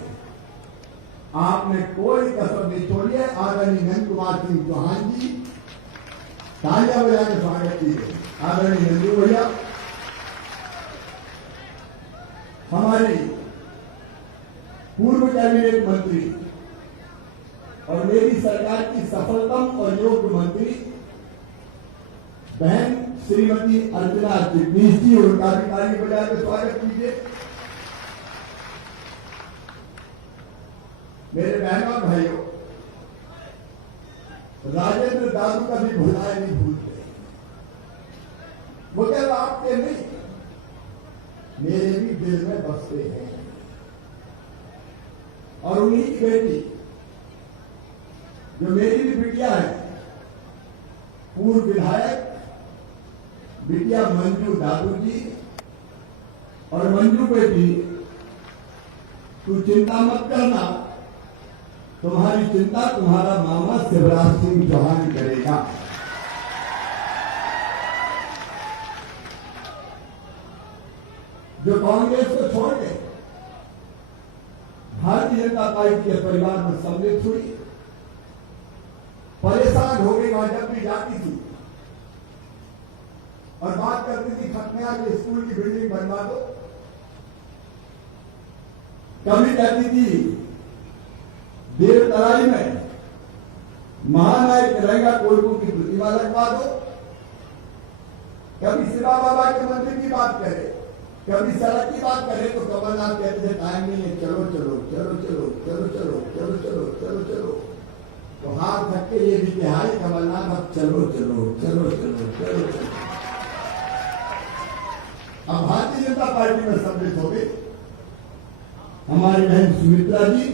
आपने कोई कसर नहीं छोड़ी है। आदरणीय नंद कुमार सिंह चौहान जी, तालियां बजाकर स्वागत कीजिए। आदरणीय नंदू भैया, हमारी पूर्व कैबिनेट मंत्री और मेरी सरकार की सफलतम और योग्य मंत्री बहन श्रीमती अर्चना चिटनीस जी, उनका भी ताली बजाकर स्वागत कीजिए। मेरे बहनों और भाइयों, राजेंद्र दादू का भी भुलाए नहीं भूलते। वो केवल आपके नहीं, मेरे भी दिल में बसते हैं। और उन्हीं की बेटी जो मेरी भी बिटिया है, पूर्व विधायक बिटिया मंजू दादू जी, और मंजू बेटी तू चिंता मत करना, तुम्हारी चिंता तुम्हारा मामा शिवराज सिंह चौहान करेगा। जो कांग्रेस को छोड़ के भारतीय जनता पार्टी के परिवार में सम्मिलित हुई, परेशान हो गई, वहां जब भी जाती थी और बात करती थी खतनिया के स्कूल की बिल्डिंग बनवा दो, कभी कहती थी देवतराई में महानायक रंगा कोलू की प्रतिमा लगवा दो, कभी शिवा बाबा के मंदिर की बात करे, कभी सड़क की बात करे तो कमलनाथ कहते थे टाइम नहीं है, चलो चलो चलो चलो चलो चलो चलो चलो चलो चलो, तो हाथ थक के ये भी तिहाई कमलनाथ अब चलो चलो चलो चलो चलो चलो। अब भारतीय जनता पार्टी में सम्मिलित हो गए हमारी बहन सुमित्रा जी,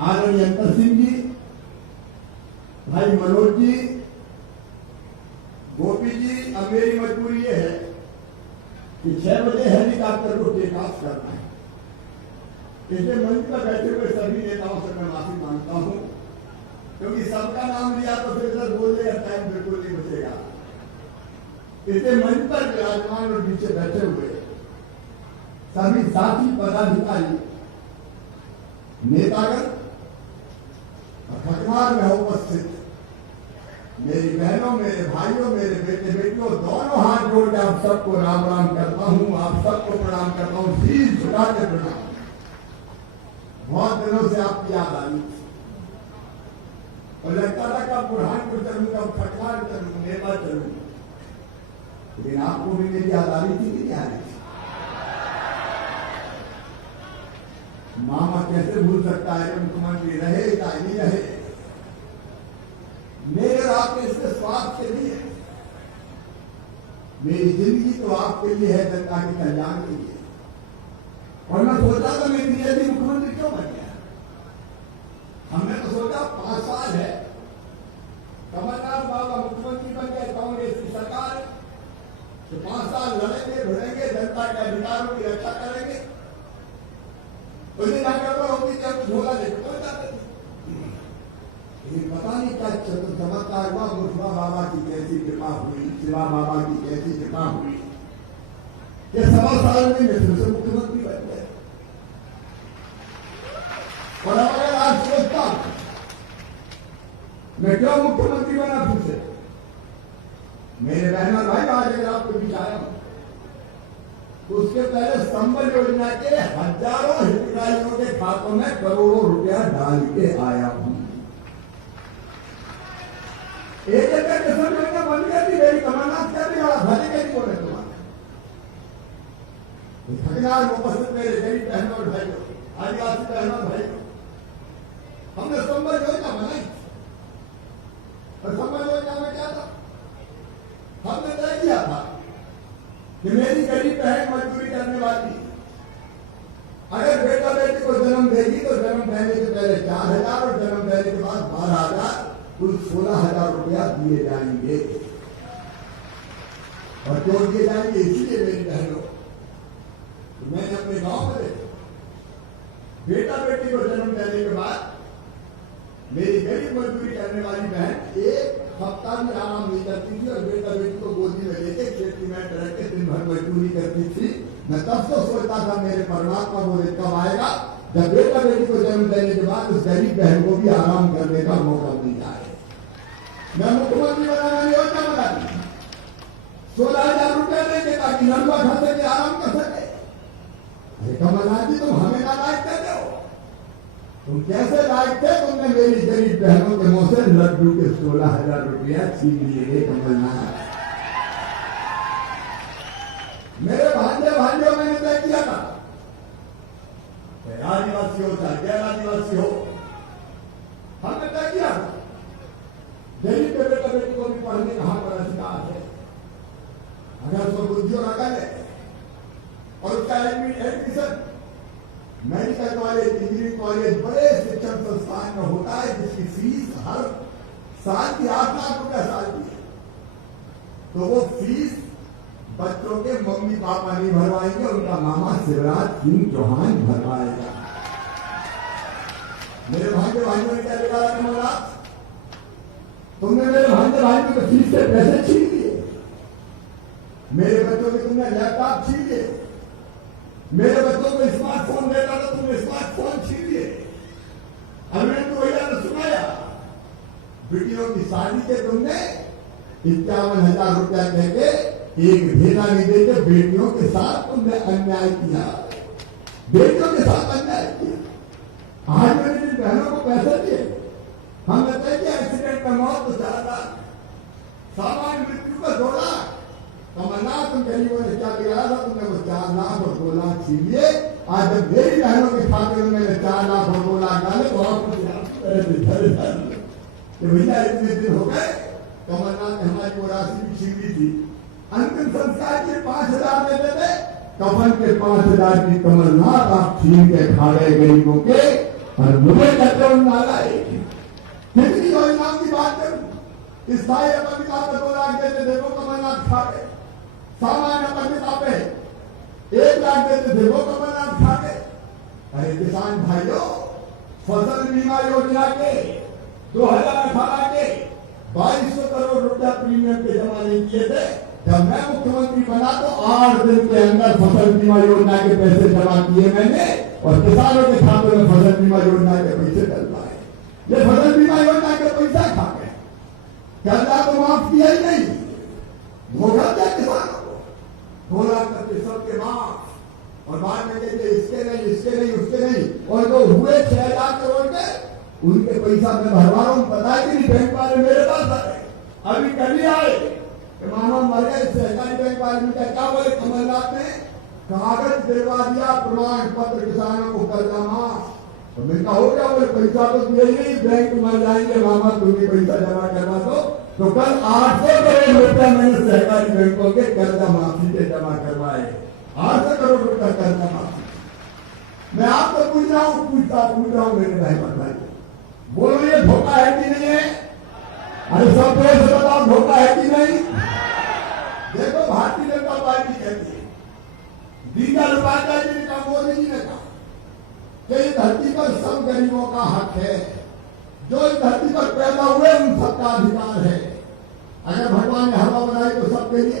आदरणीय अंतर सिंह जी, भाई मनोज जी, गोपी जी। अब मेरी मजबूरी ये है कि 6 बजे हेलीकॉप्टर को टेक ऑफ करना है, इसलिए मंच पर बैठे हुए सभी नेताओं से मैं माफी मांगता हूं, क्योंकि सबका नाम लिया तो फिर सर बोलने का टाइम बिल्कुल नहीं बचेगा। इसलिए मंच पर विराजमान और नीचे बैठे हुए सभी साथी पदाधिकारी, नेतागण और खटवार में उपस्थित मेरी बहनों, मेरे भाइयों, मेरे बेटे बेटियों, दोनों हाथ जोड़ के आप सबको राम राम करता हूं, आप सबको प्रणाम करता हूं, शीश झुका के प्रणाम। बहुत दिनों से आपकी याद आ रही थी और लगता था कब बुरहानपुर चलूं, कब खटवार चलूं, नेपा चलूं, लेकिन आपको भी मेरी याद आ रही थी कि नहीं आ रही थी? मामा कैसे भूल सकता है कि मुख्यमंत्री रहे या नहीं रहे। मेरे और आपके इसके स्वार्थ के लिए, मेरी जिंदगी तो आपके लिए है, जनता के कल्याण के लिए। और मैं सोचा था मैं इतनी जल्दी मुख्यमंत्री क्यों बन गया। हमने तो सोचा 5 साल है, कमलनाथ बाबा मुख्यमंत्री बन गए, कांग्रेस की सरकार है, तो 5 साल लड़ेंगे भिड़ेंगे, जनता के अधिकारों की रक्षा करेंगे। उसे जाकर होती जब झोला लेकर पहुंच जाते थे। लेकिन पता नहीं क्या चमत्कार हुआ, मुठवा बाबा की कैसी कृपा हुई, शिवा बाबा की कैसी कृपा हुई कि 1.25 साल में मैं फिर से मुख्यमंत्री बन गए। और अगर आज सोचता हूं मैं क्यों मुख्यमंत्री बना फिर से, मेरे बहन और भाई आज अगर आपको बीच आया हूं तो उसके पहले संबल योजना के हजारों हितग्राहियों के खातों में करोड़ों रुपया डाल के आया हूं। एक करके सब योजना बंद कर दी, मेरी कमलनाथ क्या बिगाड़ा, भले के नहीं बोले तुम्हारे ठगनार में उपस्थित मेरे गरीब बहनों और भाइयों, आदिवासी बहनों और भाइयों, हमने संबल योजना बनाई और संबल योजना में क्या था, हमने तय किया था कि मेरी गरीब बहन मजदूरी करने वाली अगर बेटा बेटी को जन्म देगी तो जन्म देने से पहले 4,000 और जन्म देने के बाद 12,000, कुल 16,000 रुपया दिए जाएंगे। और क्यों दिए जाएंगे, इसलिए मेरी बहनों तो मैंने अपने गांव में बेटा बेटी को जन्म देने के बाद मेरी गरीब मजदूरी करने वाली बहन एक हफ्ता भी आराम नहीं करती थी और बेटा बेटी को गोदी में लेके खेती में रख के दिन भर मजदूरी करती थी। मैं तब तो सोचता था मेरे परमात्मा को कब आएगा जब बेटा बेटी को जन्म देने के बाद उस गरीब बहन को भी आराम करने का मौका मिल जाए। मैं मुख्यमंत्री बनाने योजना बना दी, 16,000 रुपया देंगे ताकि लड़ुआ खा सके, आराम कर सके। अरे कमलनाथ जी तुम हमें ना लायक कहते हो, तुम कैसे लायक थे, तुमने मेरी गरीब बहनों के मुंह से लड्डू के 16,000 रुपया छीन लिए कमलनाथ। मेरे भांजे मैंने तय किया था, आदिवासी हो चाहे गैर आदिवासी हो, हमने तय किया था गरीब के बेटा बेटी को भी पढ़ने कहां पर अधिकार है। अगर उसको बुद्धि और अकल है और उसका admission medical college, engineering college, बड़े शिक्षण संस्थान में होता है जिसकी फीस हर साल की 8 लाख रुपया साल की है। तो वो फीस बच्चों के मम्मी पापा नहीं भरवाएंगे, उनका मामा शिवराज सिंह चौहान भरवाएगा। मेरे भांजे भाइयों ने क्या बिगाड़ा कमलनाथ? तुमने मेरे भांजे भाइयों के फीस से पैसे छीन लिए, मेरे बच्चों के तुमने लैपटॉप छीन लिए, मेरे बच्चों को स्मार्टफोन देता था तुमने स्मार्टफोन छीन लिए। हमने तो वही सुनाया, बेटियों की शादी के तुमने 51,000 रुपया कह के एक भेजा नहीं देते, बेटियों के साथ तुमने अन्याय किया, बेटियों के साथ अन्याय किया। आज मैंने जिन बहनों को पैसे दिए, हमने तय किया एक्सीडेंट में मौत तो 4 लाख, सामान्य मृत्यु का 2 लाख। कमलनाथ तुम गरीबों ने क्या बिगाड़ा था? तुमने वो 4 लाख और 2 लाख छीन लिए। आज जब मेरी बहनों के खाते में मैंने 4 लाख और 2 लाख डाले तो आप कि भैया इतने दिन हो गए, कमलनाथ ने हमारी वो राशि भी छीन ली थी। अंतिम संस्कार के 5,000 देते थे, कफन के 5,000 की कमलनाथ आप छीन के खा गए गरीबों के, और मुझे कहते हो नालायक। कितनी योजनाओं की बात करूं? स्थायी अपंगिता पे 2 लाख देते थे, वो कमलनाथ खा गए। सामान्य अपंगिता पे 1 लाख देते थे, वो कमलनाथ खा गए। अरे किसान भाइयों, फसल बीमा योजना के 2018 के 2200 करोड़ रुपया प्रीमियम के जमा नहीं किए थे। जब मैं मुख्यमंत्री बना तो 8 दिन के अंदर फसल बीमा योजना के पैसे जमा किए मैंने, और किसानों के खातों में फसल बीमा योजना के पैसे डल पाए। ये फसल बीमा योजना के पैसा खा गए, कर्जा तो माफ किया ही नहीं, धोखा दिया किसानों को, 2 लाख करके सबके माफ, और बाद में कहते इसके नहीं, इसके नहीं, उसके नहीं, और जो हुए 6 लाख करोड़ के, उनके पैसा मैं भरवा रहा हूं। पता है कि नहीं, बैंक वाले मेरे पास आ रहे, अभी कल ही आए, मानो मर गए। सहकारी बैंक वाले ने क्या बोले? कमलनाथ ने कागज दिलवा दिया, प्रमाण पत्र किसानों को कर्जा माफ। तो मैं कहा हो गया, बोले पैसा तो दिए ही नहीं, बैंक मर जाएंगे, मामा तुम्हें पैसा जमा करवा दो। तो कल 800 करोड़ रुपया मैंने सहकारी बैंकों के कर्जा माफी पे जमा करवाए, 800 करोड़ रुपया कर्जा माफी। मैं आपको पूछ रहा हूं मेरे भाई, बोलो ये धोखा है कि नहीं है? अरे सब से बताओ, धोखा है कि नहीं? देखो, भारतीय जनता पार्टी कहती है, दीनदयाल उपाध्याय जी ने कहा, मोदी जी ने कहा कि इस धरती पर सब गरीबों का हक है, जो इस धरती पर पैदा हुए उन सबका अधिकार है। अगर भगवान ने हवा बनाई तो सबके लिए,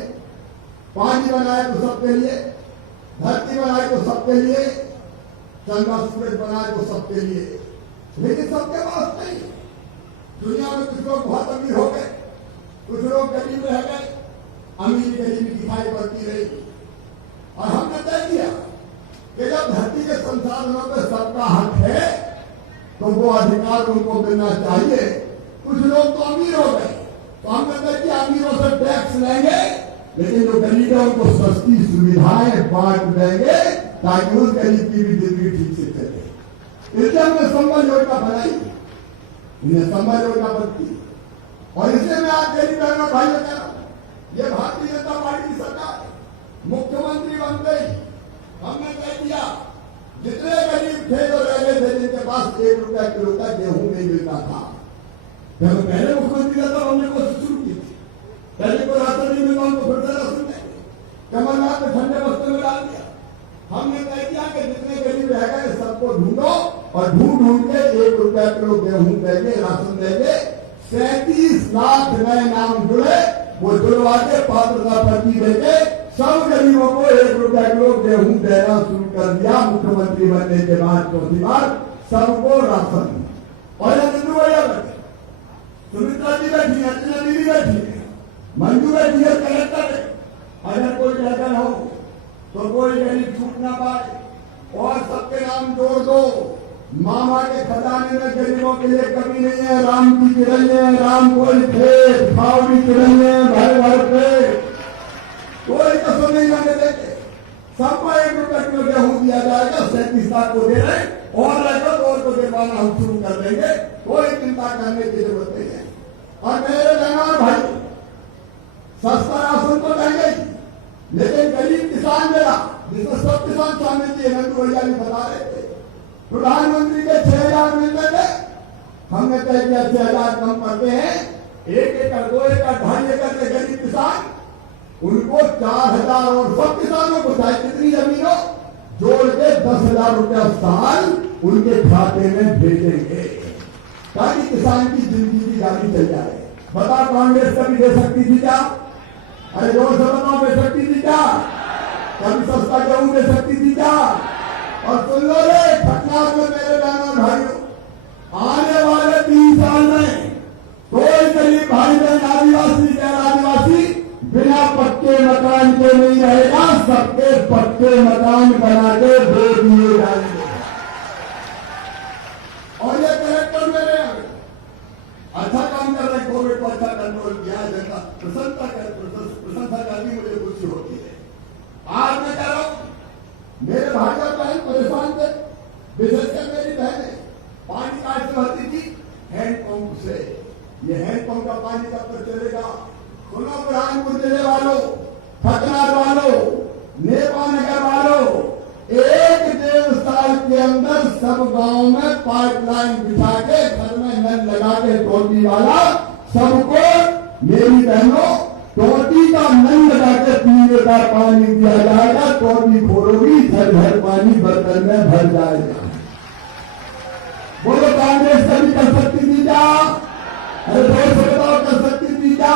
पानी बनाए तो सबके लिए, धरती बनाई तो सबके लिए, चंद्रमा सूरज बनाए तो सबके लिए, लेकिन सबके पास नहीं। दुनिया में कुछ लोग बहुत अमीर हो गए, कुछ लोग गरीब रह गए, अमीर गरीबी दिखाई पड़ती रही। और हमने तय किया कि जब धरती के संसाधनों पर सबका हक है तो वो अधिकार उनको मिलना चाहिए। कुछ लोग तो अमीर हो गए, तो हमने तय किया अमीरों से टैक्स लेंगे, लेकिन जो गरीब है उनको सस्ती सुविधाएं बांट देंगे ताकि उस गरीब की भी जिंदगी ठीक से चले। इसलिए हमने संबल योजना बनाई, इन्हें संबल योजना बनती, और इसलिए मैं आज गरीब बहनों भाइयों कह रहा हूं, ये भारतीय जनता पार्टी की सरकार मुख्यमंत्री बन गई। हमने तय किया जितने गरीब थे जो रह गए थे, जिनके पास 1 रुपया किलो का गेहूं नहीं मिलता था, जब पहले मुख्यमंत्री था तब हमने कोशिश शुरू की थी, पहले को राशन नहीं मिलता उनको फिर से राशन देंगे। कमलनाथ ने ठंडे बस्ते में डाल दिया। हमने तय किया कि जितने गरीब रह गए सबको ढूंढो, और ढूंढ के 1 रुपया किलो गेहूं देंगे, राशन देंगे। 37 लाख नए नाम जुड़े, वो जुड़वा के पात्रता पर्ची देके सब गरीबों को 1 रुपया किलो गेहूं देना शुरू कर दिया। मुख्यमंत्री बनने के बाद चौथी बार सबको राशन। और नंदू भैया बैठे, सुमित्रा जी बैठी, अर्चना दीदी बैठी, मंजू बैठी है, कलेक्टर है। अगर कोई कहता हो तो कोई गरीब छूट ना पाए, और सबके नाम जोड़ दो। मामा के खजाने में गरीबों के लिए कमी नहीं है। राम की चिड़ैया, राम कोई खेत भाव की चिड़ैया, भर भर पे कोई कसर नहीं करने देते। सबको 1 रुपया किलो गेहूं दिया जाएगा, 37 लाख को दे रहे, और रहेगा तो और को दे पाना हम शुरू कर देंगे, कोई चिंता करने की जरूरत नहीं है। और मेरे बहनों भाई, सस्ता राशन तो चाहिए, लेकिन गरीब किसान मेरा जिसमें सब किसान शामिल थे, नंदू भैया भी बता रहे थे। प्रधानमंत्री के 6,000 मिलते थे, हमने तय किया 6,000 कम करते हैं, 1 एकड़ 2 एकड़ 2.5 एकड़ के गरीब किसान उनको 4,000 और सब किसानों को चाहे कितनी जमीन हो जोड़ के 10,000 रुपया साल उनके खाते में भेजेंगे ताकि किसान की जिंदगी की गाड़ी चल जाए। बता कांग्रेस कभी दे सकती थी क्या? अरे जोर से बताओ, दे सकती थी क्या? कभी सस्ता गेहूं दे सकती थी क्या? और सुन लो रे घटनाओं में मेरे बहनों भाइयों, आने वाले 3 साल में कोई गरीब भाई बहन आदिवासी गैर आदिवासी बिना पक्के मकान के नहीं रहेगा, सबके पक्के मकान बना के दे दिए जाएंगे। और ये कलेक्टर मेरे अच्छा काम कर रहे, कोविड को अच्छा कंट्रोल किया, जनता प्रसन्नता प्रशंसा करनी मुझे खुशी होती है। आज मैं कह रहा हूं मेरे भाई और बहन परेशान थे, विशेषकर मेरी बहनें पानी काट से भरती थी हैंडपंप से। ये हैंडपंप का पानी कब तक चलेगा? सुनो बुरहानपुर जिले वालों, खतनार वालों, नेपाल नगर वालों, 1-1.5 साल के अंदर सब गांव में पाइपलाइन बिछा के घर में नल लगा के टोटी वाला सबको मेरी बहनों टोटी का नल लगा के पीने का पानी दिया जाएगा। टोटी खोलोगी घर घर पानी बर्तन में भर जाएगा। बोलो कांग्रेस कभी कर सकती थी क्या? अरे जोर से बताओ, कर सकती थी क्या?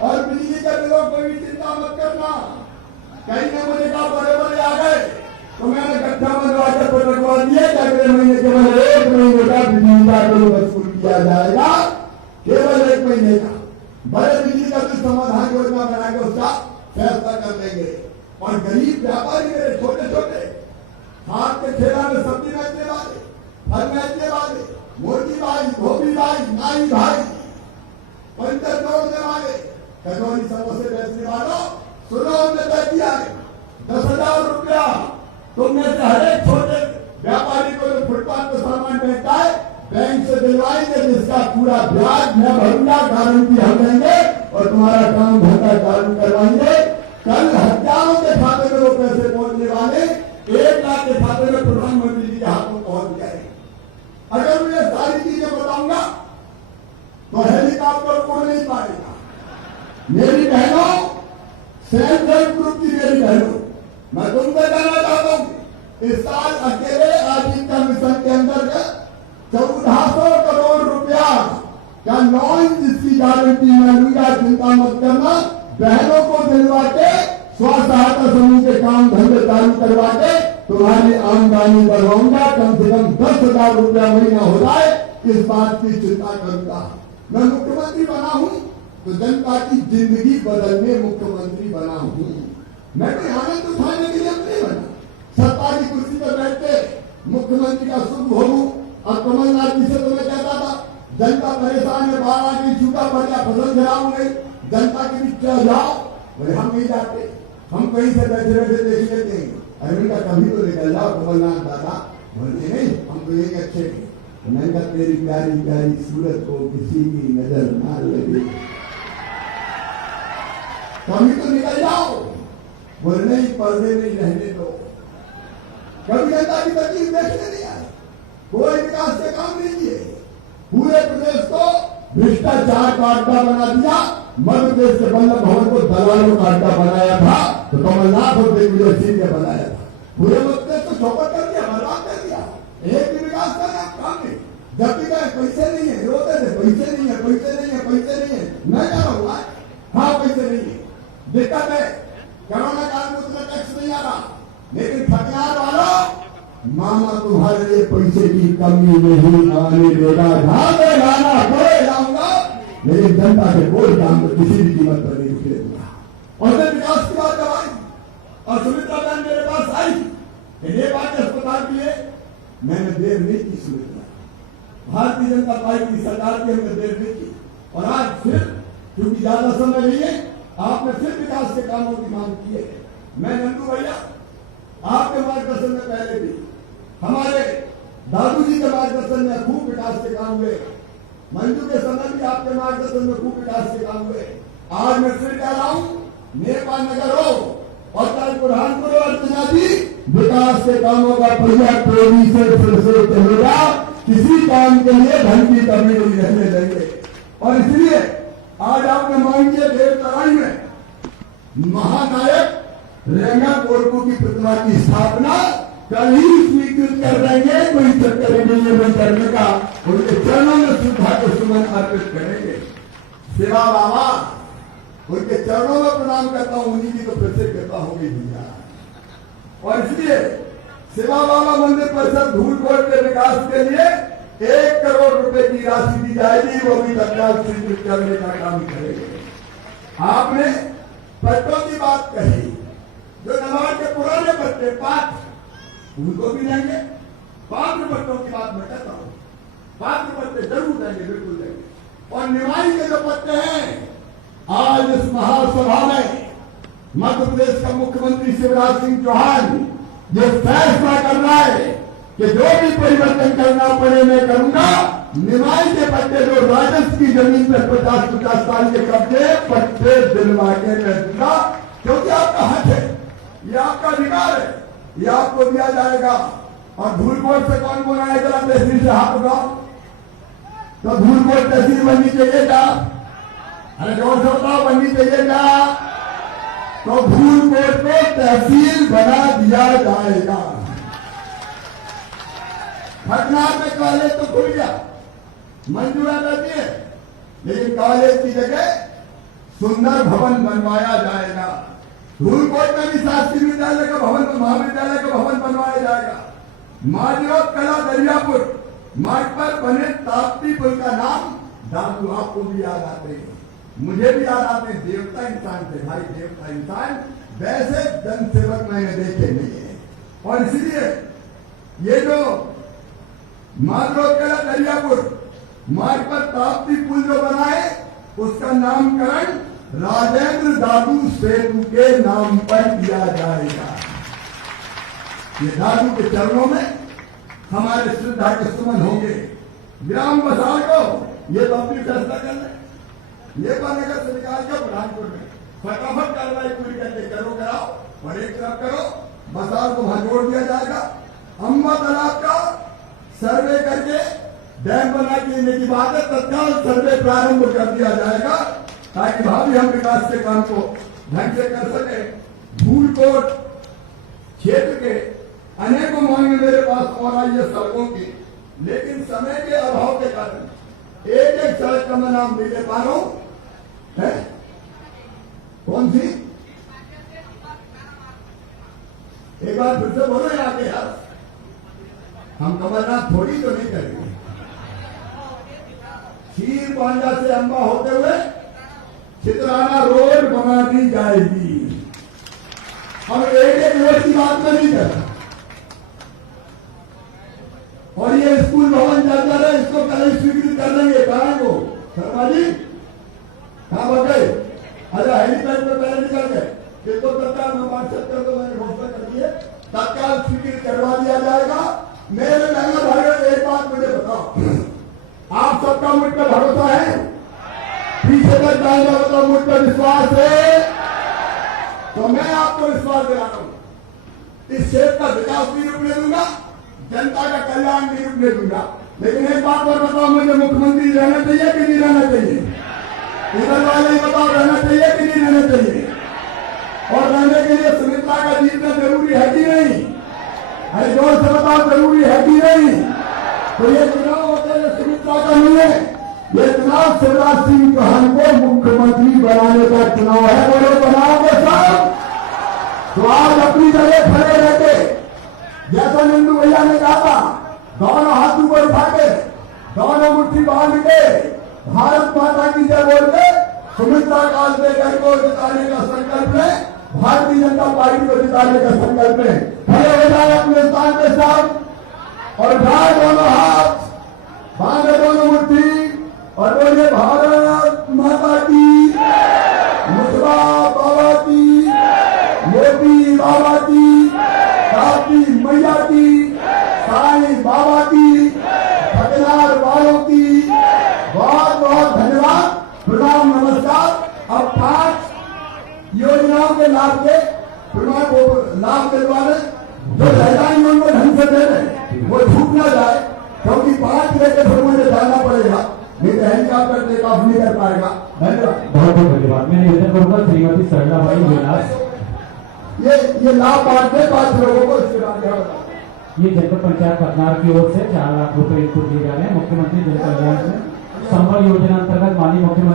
और बिजली के बिलों को भी चिंता मत करना। कहीं ने मुझे कहा बड़े बड़े आ गए तो मैंने गड्ढा बनवा के पटकवा दिया कि अगले महीने केवल 1 महीने का बिजली का बिल वसूल किया जाएगा, केवल 1 महीने का। बड़े बिजली का बिल समाधान योजना बना के उसका फैसला कर लेंगे। और गरीब व्यापारी मेरे छोटे छोटे हाथ के ठेला में सब्जी बेचने वाले, फल बेचने वाले, मुर्गी भाई, धोबी भाई, नाई भाई, पंचर जोड़ने वाले, कचौरी समोसे बेचने वालों, सुनो हमने तय किया है 10,000 रुपया तुम में से हर एक छोटे व्यापारी को जो फुटपाथ पर सामान बेचता है बैंक से दिलवाएंगे, जिसका पूरा ब्याज मैं भरूंगा, गारंटी हम देंगे और तुम्हारा काम धंधा चालू करवाएंगे। कल हजारों के खाते में वो पैसे पहुंचने वाले, 1 लाख के खाते में प्रधानमंत्री जी के हाथों पहुंच गए। अगर मैं ये सारी चीजें बताऊंगा तो हेलीकॉप्टर उड़ नहीं पाएगा। मेरी बहनों, सेल्फ हेल्प ग्रुप की मेरी बहनों, मैं तुमसे कहना चाहता हूं इस साल अकेले आजीविका मिशन के अंतर्गत 1400 करोड़ रुपया का लोन जिसकी गारंटी मैं लूंगा, चिंता मत करना। बहनों को दिलवा के स्व सहायता समूह के काम धंधे चालू करवा के तुम्हारी आमदनी बढ़ाऊंगा, कम से कम 10,000 रुपया महीना हो जाए, इस बात की चिंता करूंगा। मैं मुख्यमंत्री बना हूं तो जनता की जिंदगी बदलने मुख्यमंत्री बना हूं। मैं कोई आनंद उठाने के लिए नहीं बना। सत्ता की कुर्सी पर बैठ के मुख्यमंत्री का शुभ होऊं। और कमलनाथ जी से तो मैं कहता था जनता परेशान है, 12 की छूटा पड़ गया, फसल खराब हो गई, जनता के बीच चल जाओ। बोले हम नहीं जाते, हम कहीं से बैठे बैठे देख लेते हैं। अरविंद का कभी तो निकल जाओ कमलनाथ दादा। बोलते नहीं, हम तो एक अच्छे थे। तो मैंने कहा तेरी प्यारी प्यारी सूरत को किसी की नजर ना लगे, कभी तो निकल जाओ। बोले नहीं, पर्दे में ही रहने दो। कभी जनता की तकलीफ देखने नहीं आए, कोई विकास के काम नहीं किए। पूरे प्रदेश को भ्रष्टाचार का अड्डा बना दिया। मध्य प्रदेश के वल्लभ भवन को दलालों का अड्डा बनाया था तो कमलनाथ और दिग्विजय सिंह ने बनाया था। पूरे मध्य प्रदेश को चौपट कर दिया, बर्बाद कर दिया। एक भी विकास का काम नहीं। जब भी कहे पैसे नहीं है, रोते थे पैसे नहीं है, पैसे नहीं है, पैसे नहीं है। मैं क्या कहूँ, हाँ पैसे नहीं है, दिक्कत है। कोरोना काल में उतना टैक्स नहीं आ रहा, लेकिन ठगियार वालों, मामा तुम्हारे लिए पैसे की कमी नहीं आने देगा। जहां पे लाना पड़े लाऊंगा, लेकिन जनता के कोई काम में किसी भी कीमत पर नहीं रुकने दूंगा। और फिर विकास की बात जब आई और सुमित्रा बहन मेरे पास आई कि नेपाल के अस्पताल के लिए, मैंने देर नहीं की। सुमित्रा भारतीय जनता पार्टी की सरकार की हमने देर नहीं की। और आज फिर क्योंकि ज्यादा समय नहीं है, आपने फिर विकास के कामों की मांग की है। मैं नंदू भैया आपके मार्गदर्शन में पहले भी, हमारे दादू जी के मार्गदर्शन में खूब विकास के काम हुए। मंजू के समय भी आपके मार्गदर्शन में खूब विकास के काम हुए। आज मैं फिर कह रहा हूं, नेपाल नगर हो और चाहे बुरहानपुर और अर्चना जी विकास के कामों का पहिया तेजी से फिर से चलेगा। किसी काम के लिए धन की कमी नहीं रहने देंगे। और इसलिए आज आपने मांगिए देवतराई में महानायक रेंगा कोरकू की प्रतिमा की स्थापना कल ही स्वीकृत कर देंगे। कोई चक्कर नहीं है करने का। उनके चरणों में श्रद्धा के सुमन अर्पित करेंगे। सेवा बाबा उनके चरणों में प्रणाम करता हूं। उन्हीं की तो फिर से कृपा होगी दुनिया। और इसलिए सेवा बाबा मंदिर परिसर धूलकोट के विकास के लिए 1 करोड़ रुपए की राशि दी जाएगी। वो भी तत्काल स्वीकृत करने का काम करेंगे। आपने पट्टों की बात कही, जो नवाज के पुराने पट्टे पात्र उनको भी देंगे। पात्र पट्टों की बात मैं कहता हूं, पात्र पट्टे जरूर देंगे, बिल्कुल देंगे। और निमाई के जो पट्टे हैं, आज इस महासभा में मध्य प्रदेश का मुख्यमंत्री शिवराज सिंह चौहान ये फैसला कर रहा है कि जो भी परिवर्तन करना पड़े मैं करूंगा। निमाई के पट्टे जो राजस्व की जमीन पर 50-50 साल के कब्जे पट्टे दिलवा के मैं दूंगा, क्योंकि आपका हक है, ये आपका अधिकार है, ये आपको दिया जाएगा। और धूलकोट से कौन कौन आए जरा तहसील से हाथ उठाओ। तो धूलकोट तहसील बननी चाहिए क्या? अरे जोर से बताओ, बननी चाहिए क्या? तो धूलकोट को तहसील बना दिया जाएगा। खटनार में कॉलेज तो खुल गया, मंजूरा करती है, लेकिन कॉलेज की जगह सुंदर भवन बनवाया जाएगा। धूलकोट में भी शासकीय विद्यालय का भवन, महाविद्यालय का भवन बनवाया जाएगा। माजरोद कला दरियापुर मार्ग पर बने ताप्ती पुल का नाम दादू आपको भी याद आते हैं, मुझे भी याद आते हैं। देवता इंसान थे भाई, देवता इंसान। वैसे जनसेवक मैंने देखे नहीं है। और इसलिए ये जो माजरोद कला दरियापुर मार्ग पर ताप्ती पुल जो बनाए, उसका नामकरण राजेंद्र दादू सेतु के नाम पर किया जाएगा। ये दादू के चरणों में हमारे श्रद्धा के सुमन होंगे। ग्राम बसाल को ये तो अपनी फैसला कर ले, ये नगर से निकाल के बुरहानपुर में फटाफट कार्रवाई पूरी करके करो, कराओ। और एक तरफ करो, बसाल को वहां जोड़ दिया जाएगा। अम्बा तालाब का सर्वे करके डैम बना के लेने की बात है, तत्काल सर्वे प्रारंभ कर दिया जाएगा, ताकि भावी हम विकास के काम को ढंग से कर सके। धूलकोट क्षेत्र के अनेकों मांगे मेरे पास और आई है सड़कों की, लेकिन समय के अभाव के कारण एक एक सड़क का मैं नाम नहीं ले पा रहा हूं। है कौन सी? एक बार फिर से बोलो यहाँ के यार, हम कमलनाथ थोड़ी तो नहीं करेंगे। खीर पांजा से अम्बा होते हुए चित्राना रोड बना दी जाएगी। हम एक एक रोड की बात में नहीं कर। और ये स्कूल भवन चल रहा है, इसको कल स्वीकृत कर देंगे। कहा को शर्मा जी कहा बच गए? अच्छा हेलीपैड पे पहले निकल गए, इसको तत्काल में व्हाट्सएप कर दो, मैंने घोषणा कर दी है, तत्काल स्वीकृत करवा दिया जाएगा। मेरे महंगा भाई एक बात मुझे बताओ, आप सबका मुझ पर भरोसा है? पीछे तक जाएगा बताओ, मुझ पर विश्वास है? तो मैं आपको विश्वास दिलाता हूं, इस क्षेत्र का विकास भी रुकने दूंगा, जनता का कल्याण भी रुकने दूंगा। लेकिन एक बात और बताओ, मुझे मुख्यमंत्री रहना चाहिए कि नहीं रहना चाहिए? इधर वाले ही बताओ, रहना चाहिए कि नहीं रहना चाहिए? और रहने के लिए सुमित्रा का जीतना जरूरी है कि नहीं? अरे जोर से बताओ, जरूरी है कि नहीं? तो ये चुनाव होते हैं सुमित्रा का नहीं है, ये चुनाव शिवराज सिंह चौहान को मुख्यमंत्री बनाने का चुनाव है। बोलो बनाओगे सब? तो आज अपनी जगह खड़े रहते, जैसा नंदू भैया ने कहा था, दोनों हाथ ऊपर उठा के, दोनों मुट्ठी बांध के, भारत माता की जय बोल के सुमित्रा काल देकर को जिताने का संकल्प है। भारतीय जनता पार्टी को जिताने का संकल्प है। खड़े हो जाए अपने स्थान के साथ और उठाए दोनों हाथ, बांधे दोनों मुट्ठी और बोले भारत माता की, मुसबा बाबा की, मोदी बाबा की, काकी मैया की, साईं बाबा की, खटनार वालों की बहुत बहुत धन्यवाद, प्रणाम, नमस्कार। अब 5 योजनाओं के लाभ के को लाभ दिलवाने, जो रह जाएंगे उनको ढंग से दे दें, वो छूट ना जाए, क्योंकि 5 लेकर फिर मुझे जाना पड़ेगा, नहीं तो हेलीकॉप्टर टेक ऑफ नहीं कर पाएगा। धन्यवाद। बहुत बहुत धन्यवाद। मैं निवेदन करूंगा श्रीमती सरलाबाई विलास, ये लाभ बांटने 5 लोगों को इसके बाद क्या बताओ। ये जनपद पंचायत पटनार की ओर से 4 लाख रुपए इनको दिए जा रहे हैं। मुख्यमंत्री जन कल्याण से संबल योजना अंतर्गत माननीय मुख्यमंत्री